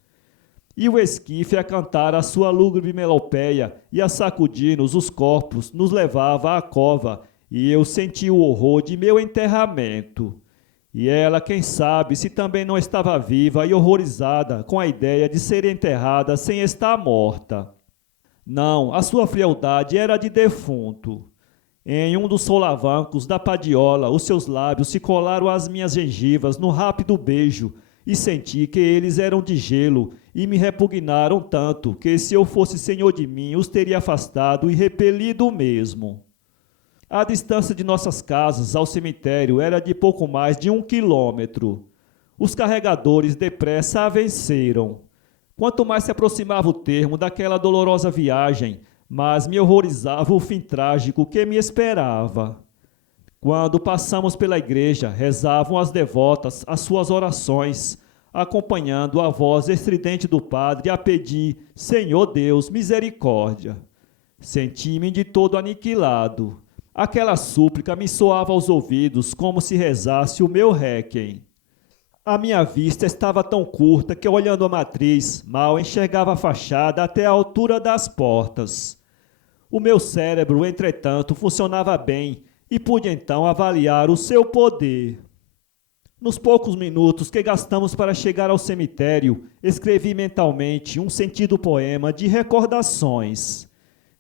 E o esquife a cantar a sua lúgubre melopéia e a sacudir-nos os corpos nos levava à cova, e eu senti o horror de meu enterramento. E ela, quem sabe, se também não estava viva e horrorizada com a ideia de ser enterrada sem estar morta. Não, a sua frialdade era de defunto. Em um dos solavancos da padiola, os seus lábios se colaram às minhas gengivas no rápido beijo, e senti que eles eram de gelo e me repugnaram tanto que, se eu fosse senhor de mim, os teria afastado e repelido mesmo. A distância de nossas casas ao cemitério era de pouco mais de 1 quilômetro. Os carregadores depressa a venceram. Quanto mais se aproximava o termo daquela dolorosa viagem, mais me horrorizava o fim trágico que me esperava. Quando passamos pela igreja, rezavam as devotas as suas orações, acompanhando a voz estridente do padre a pedir: Senhor Deus, misericórdia. Senti-me de todo aniquilado. Aquela súplica me soava aos ouvidos como se rezasse o meu réquiem. A minha vista estava tão curta que, olhando a matriz, mal enxergava a fachada até a altura das portas. O meu cérebro, entretanto, funcionava bem e pude então avaliar o seu poder. Nos poucos minutos que gastamos para chegar ao cemitério, escrevi mentalmente um sentido poema de recordações.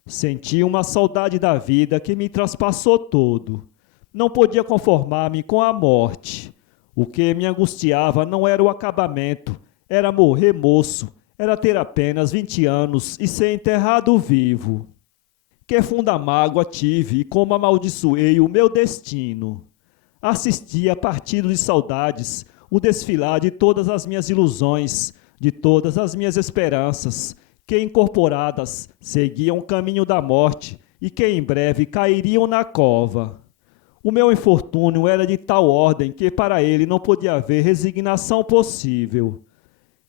Senti uma saudade da vida que me traspassou todo. Não podia conformar-me com a morte. O que me angustiava não era o acabamento, era morrer moço, era ter apenas 20 anos e ser enterrado vivo. Que funda mágoa tive e como amaldiçoei o meu destino. Assisti a partido de saudades, o desfilar de todas as minhas ilusões, de todas as minhas esperanças, que incorporadas seguiam o caminho da morte e que em breve cairiam na cova. O meu infortúnio era de tal ordem que para ele não podia haver resignação possível.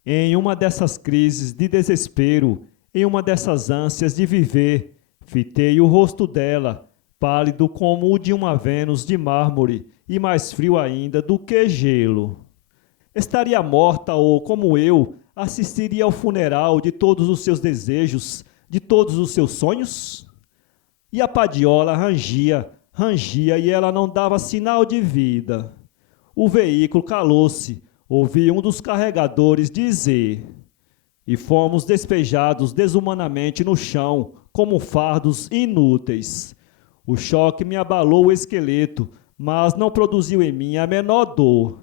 Em uma dessas crises de desespero, em uma dessas ânsias de viver, fitei o rosto dela, pálido como o de uma Vênus de mármore e mais frio ainda do que gelo. Estaria morta ou, como eu, assistiria ao funeral de todos os seus desejos, de todos os seus sonhos? E a padiola rangia e ela não dava sinal de vida. O veículo calou-se, ouvi um dos carregadores dizer: e fomos despejados desumanamente no chão, como fardos inúteis. O choque me abalou o esqueleto, mas não produziu em mim a menor dor.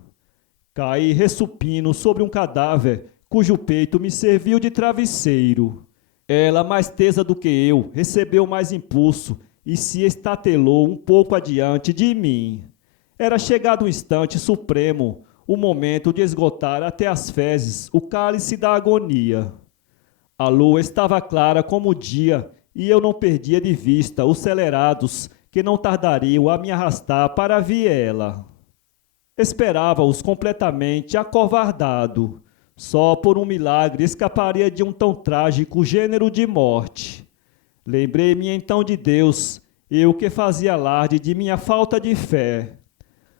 Caí ressupino sobre um cadáver, cujo peito me serviu de travesseiro. Ela, mais tesa do que eu, recebeu mais impulso e se estatelou um pouco adiante de mim. Era chegado o instante supremo, o momento de esgotar até as fezes o cálice da agonia. A lua estava clara como o dia, e eu não perdia de vista os celerados que não tardariam a me arrastar para a viela. Esperava-os completamente acovardado. Só por um milagre escaparia de um tão trágico gênero de morte. Lembrei-me então de Deus, eu que fazia alarde de minha falta de fé.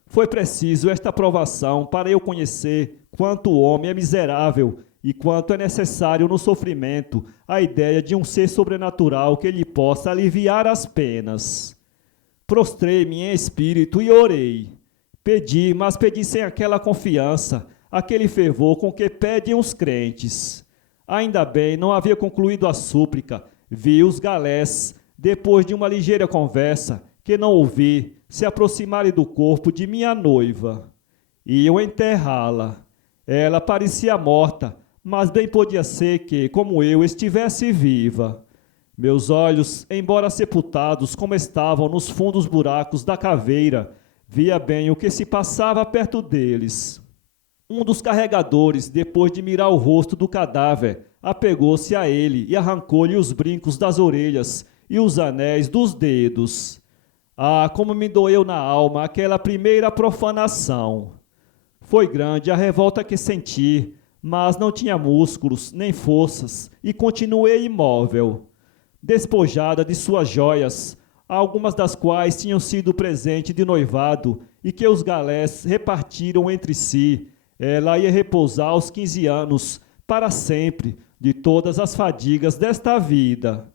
Foi preciso esta provação para eu conhecer quanto o homem é miserável e quanto é necessário no sofrimento a ideia de um ser sobrenatural que lhe possa aliviar as penas. Prostrei-me em espírito e orei. Pedi, mas pedi sem aquela confiança, aquele fervor com que pedem os crentes. Ainda bem, não havia concluído a súplica. Vi os galés, depois de uma ligeira conversa, que não ouvi, se aproximarem do corpo de minha noiva. Iam enterrá-la. Ela parecia morta, mas bem podia ser que, como eu, estivesse viva. Meus olhos, embora sepultados como estavam nos fundos buracos da caveira, via bem o que se passava perto deles. Um dos carregadores, depois de mirar o rosto do cadáver, apegou-se a ele e arrancou-lhe os brincos das orelhas e os anéis dos dedos. Ah, como me doeu na alma aquela primeira profanação! Foi grande a revolta que senti, mas não tinha músculos nem forças e continuei imóvel. Despojada de suas joias, algumas das quais tinham sido presente de noivado e que os galés repartiram entre si, ela ia repousar aos 15 anos, para sempre, de todas as fadigas desta vida.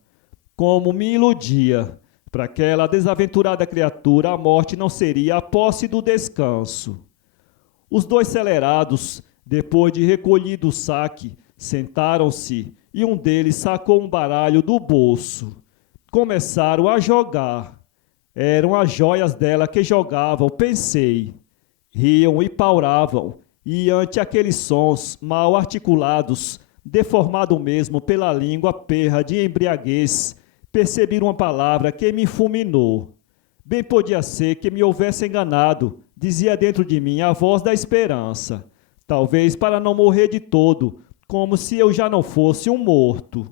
Como me iludia! Para aquela desaventurada criatura, a morte não seria a posse do descanso. Os dois celerados, depois de recolhido o saque, sentaram-se e um deles sacou um baralho do bolso. Começaram a jogar. Eram as joias dela que jogavam, pensei. Riam e pauravam, e ante aqueles sons mal articulados, deformado mesmo pela língua perra de embriaguez, percebi uma palavra que me fulminou. Bem podia ser que me houvesse enganado, dizia dentro de mim a voz da esperança. Talvez para não morrer de todo, como se eu já não fosse um morto.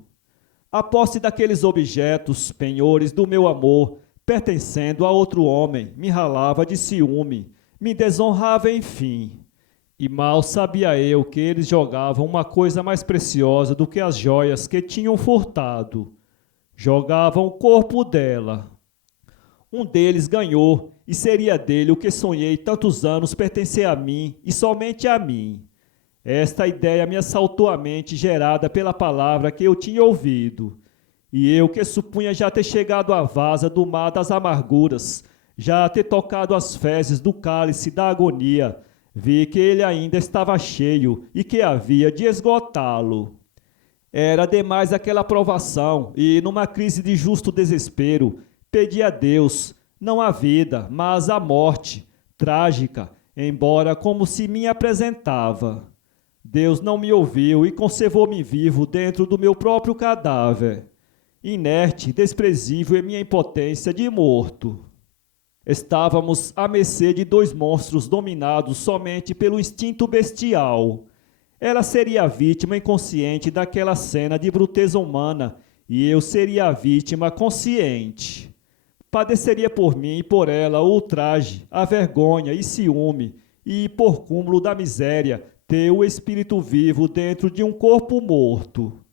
A posse daqueles objetos, penhores do meu amor, pertencendo a outro homem, me ralava de ciúme, me desonrava enfim. E mal sabia eu que eles jogavam uma coisa mais preciosa do que as joias que tinham furtado. Jogavam o corpo dela. Um deles ganhou, e seria dele o que sonhei tantos anos pertencer a mim e somente a mim. Esta ideia me assaltou a mente, gerada pela palavra que eu tinha ouvido. E eu, que supunha já ter chegado à vasa do mar das amarguras, já ter tocado as fezes do cálice da agonia, vi que ele ainda estava cheio e que havia de esgotá-lo. Era demais aquela provação e, numa crise de justo desespero, pedi a Deus, não a vida, mas a morte, trágica, embora como se me apresentava. Deus não me ouviu e conservou-me vivo dentro do meu próprio cadáver, inerte, desprezível em minha impotência de morto. Estávamos à mercê de dois monstros dominados somente pelo instinto bestial. Ela seria a vítima inconsciente daquela cena de bruteza humana e eu seria a vítima consciente. Padeceria por mim e por ela o ultraje, a vergonha e ciúme, e, por cúmulo da miséria, ter o espírito vivo dentro de um corpo morto.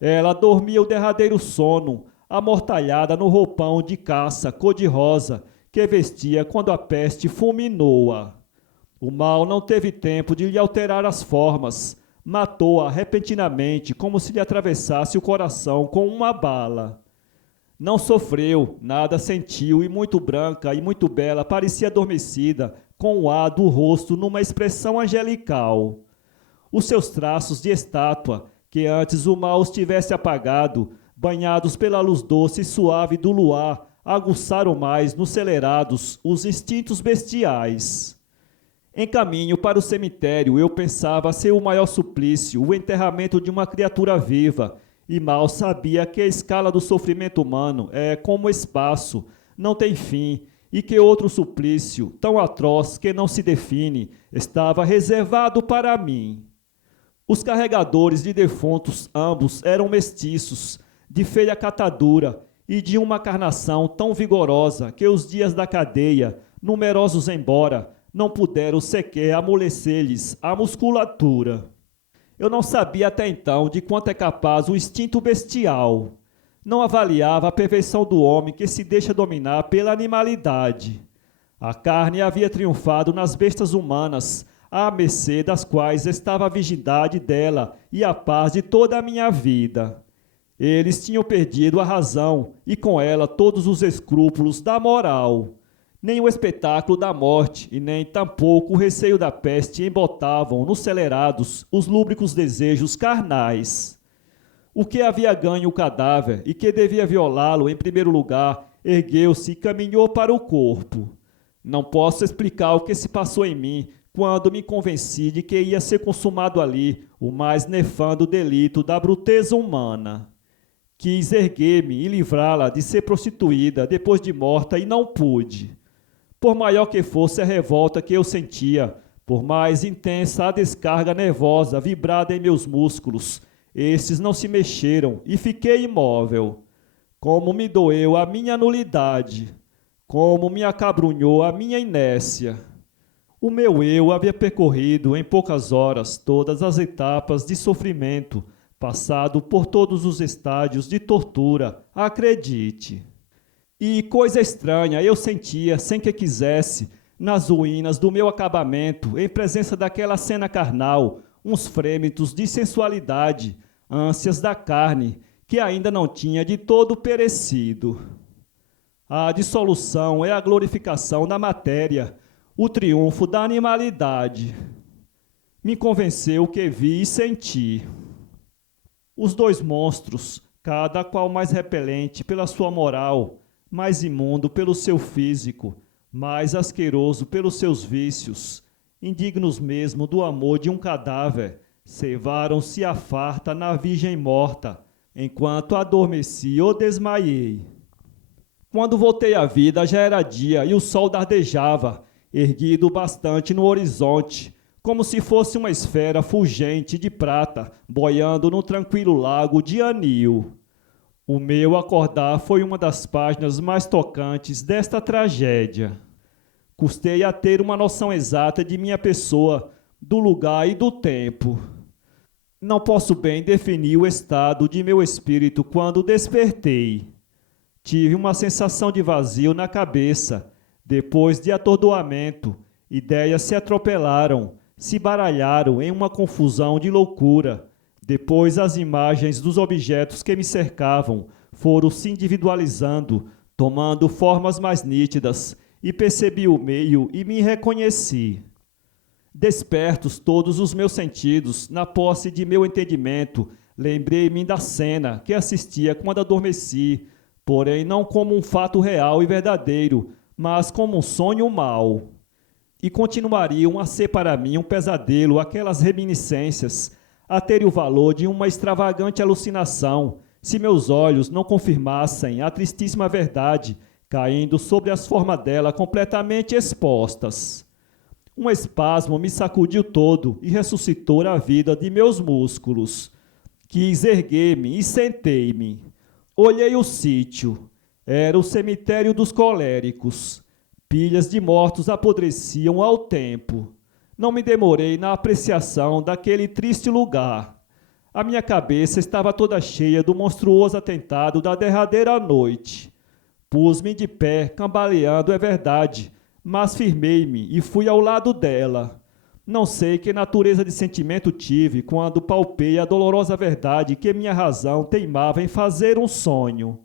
Ela dormia o derradeiro sono, amortalhada no roupão de caça cor-de-rosa que vestia quando a peste fulminou-a. O mal não teve tempo de lhe alterar as formas, matou-a repentinamente como se lhe atravessasse o coração com uma bala. Não sofreu, nada sentiu e muito branca e muito bela parecia adormecida, com o ar do rosto numa expressão angelical. Os seus traços de estátua, que antes o mal os tivesse apagado, banhados pela luz doce e suave do luar, aguçaram mais nos celerados os instintos bestiais. Em caminho para o cemitério, eu pensava ser o maior suplício o enterramento de uma criatura viva, e mal sabia que a escala do sofrimento humano é como espaço, não tem fim, e que outro suplício, tão atroz que não se define, estava reservado para mim. Os carregadores de defuntos ambos eram mestiços, de feia catadura e de uma carnação tão vigorosa que os dias da cadeia, numerosos embora, não puderam sequer amolecer-lhes a musculatura. Eu não sabia até então de quanto é capaz o instinto bestial. Não avaliava a perfeição do homem que se deixa dominar pela animalidade. A carne havia triunfado nas bestas humanas, à mercê das quais estava a virgindade dela e a paz de toda a minha vida. Eles tinham perdido a razão e com ela todos os escrúpulos da moral. Nem o espetáculo da morte e nem tampouco o receio da peste embotavam nos celerados os lúbricos desejos carnais. O que havia ganho o cadáver e que devia violá-lo em primeiro lugar, ergueu-se e caminhou para o corpo. Não posso explicar o que se passou em mim quando me convenci de que ia ser consumado ali o mais nefando delito da bruteza humana. Quis erguer-me e livrá-la de ser prostituída depois de morta e não pude. Por maior que fosse a revolta que eu sentia, por mais intensa a descarga nervosa vibrada em meus músculos, estes não se mexeram e fiquei imóvel. Como me doeu a minha nulidade, como me acabrunhou a minha inércia. O meu eu havia percorrido em poucas horas todas as etapas de sofrimento, passado por todos os estádios de tortura, acredite. E coisa estranha eu sentia, sem que quisesse, nas ruínas do meu acabamento, em presença daquela cena carnal, uns frêmitos de sensualidade, ânsias da carne, que ainda não tinha de todo perecido. A dissolução é a glorificação da matéria, o triunfo da animalidade. Me convenceu o que vi e senti. Os dois monstros, cada qual mais repelente pela sua moral, mais imundo pelo seu físico, mais asqueroso pelos seus vícios, indignos mesmo do amor de um cadáver, cevaram-se à farta na virgem morta, enquanto adormeci ou desmaiei. Quando voltei à vida já era dia e o sol dardejava, erguido bastante no horizonte, como se fosse uma esfera fulgente de prata, boiando num tranquilo lago de anil. O meu acordar foi uma das páginas mais tocantes desta tragédia. Custei a ter uma noção exata de minha pessoa, do lugar e do tempo. Não posso bem definir o estado de meu espírito quando despertei. Tive uma sensação de vazio na cabeça. Depois de atordoamento, ideias se atropelaram, se baralharam em uma confusão de loucura. Depois as imagens dos objetos que me cercavam foram se individualizando, tomando formas mais nítidas, e percebi o meio e me reconheci. Despertos todos os meus sentidos, na posse de meu entendimento, lembrei-me da cena que assistia quando adormeci, porém não como um fato real e verdadeiro, mas como um sonho mau. E continuariam a ser para mim um pesadelo aquelas reminiscências, a terem o valor de uma extravagante alucinação, se meus olhos não confirmassem a tristíssima verdade, caindo sobre as formas dela completamente expostas. Um espasmo me sacudiu todo e ressuscitou a vida de meus músculos. Quis erguer-me e sentei-me. Olhei o sítio. Era o cemitério dos coléricos. Pilhas de mortos apodreciam ao tempo. Não me demorei na apreciação daquele triste lugar. A minha cabeça estava toda cheia do monstruoso atentado da derradeira noite. Pus-me de pé, cambaleando, é verdade, mas firmei-me e fui ao lado dela. Não sei que natureza de sentimento tive quando palpei a dolorosa verdade que minha razão teimava em fazer um sonho.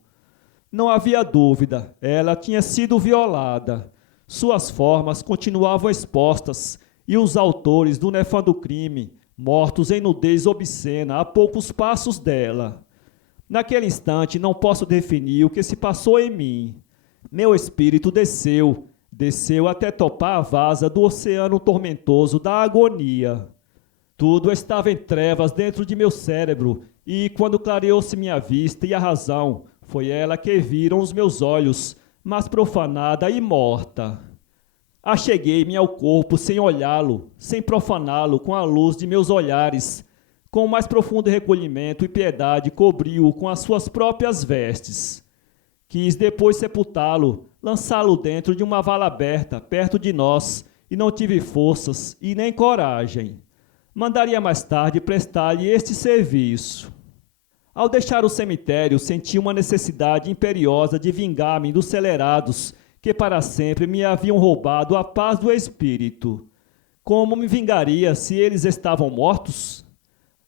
Não havia dúvida, ela tinha sido violada. Suas formas continuavam expostas e os autores do nefando crime, mortos em nudez obscena a poucos passos dela. Naquele instante não posso definir o que se passou em mim. Meu espírito desceu até topar a vasa do oceano tormentoso da agonia. Tudo estava em trevas dentro de meu cérebro e, quando clareou-se minha vista e a razão, foi ela que viram os meus olhos, mas profanada e morta. Acheguei-me ao corpo sem olhá-lo, sem profaná-lo com a luz de meus olhares. Com o mais profundo recolhimento e piedade cobri-o com as suas próprias vestes. Quis depois sepultá-lo, lançá-lo dentro de uma vala aberta, perto de nós, e não tive forças e nem coragem. Mandaria mais tarde prestar-lhe este serviço. Ao deixar o cemitério, senti uma necessidade imperiosa de vingar-me dos celerados que para sempre me haviam roubado a paz do espírito. Como me vingaria se eles estavam mortos?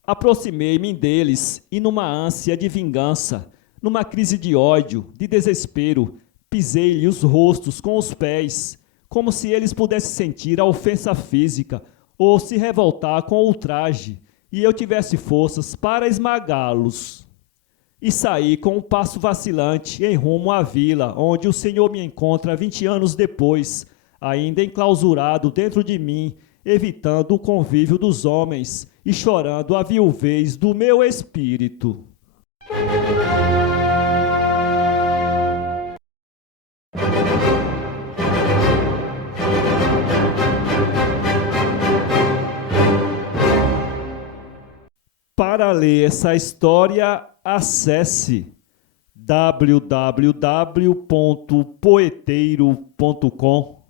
Aproximei-me deles e, numa ânsia de vingança, numa crise de ódio, de desespero, pisei-lhe os rostos com os pés, como se eles pudessem sentir a ofensa física ou se revoltar com o ultraje, e eu tivesse forças para esmagá-los. E saí com um passo vacilante em rumo à vila, onde o Senhor me encontra 20 anos depois, ainda enclausurado dentro de mim, evitando o convívio dos homens e chorando a viuvez do meu espírito. Para ler essa história, acesse www.poeteiro.com.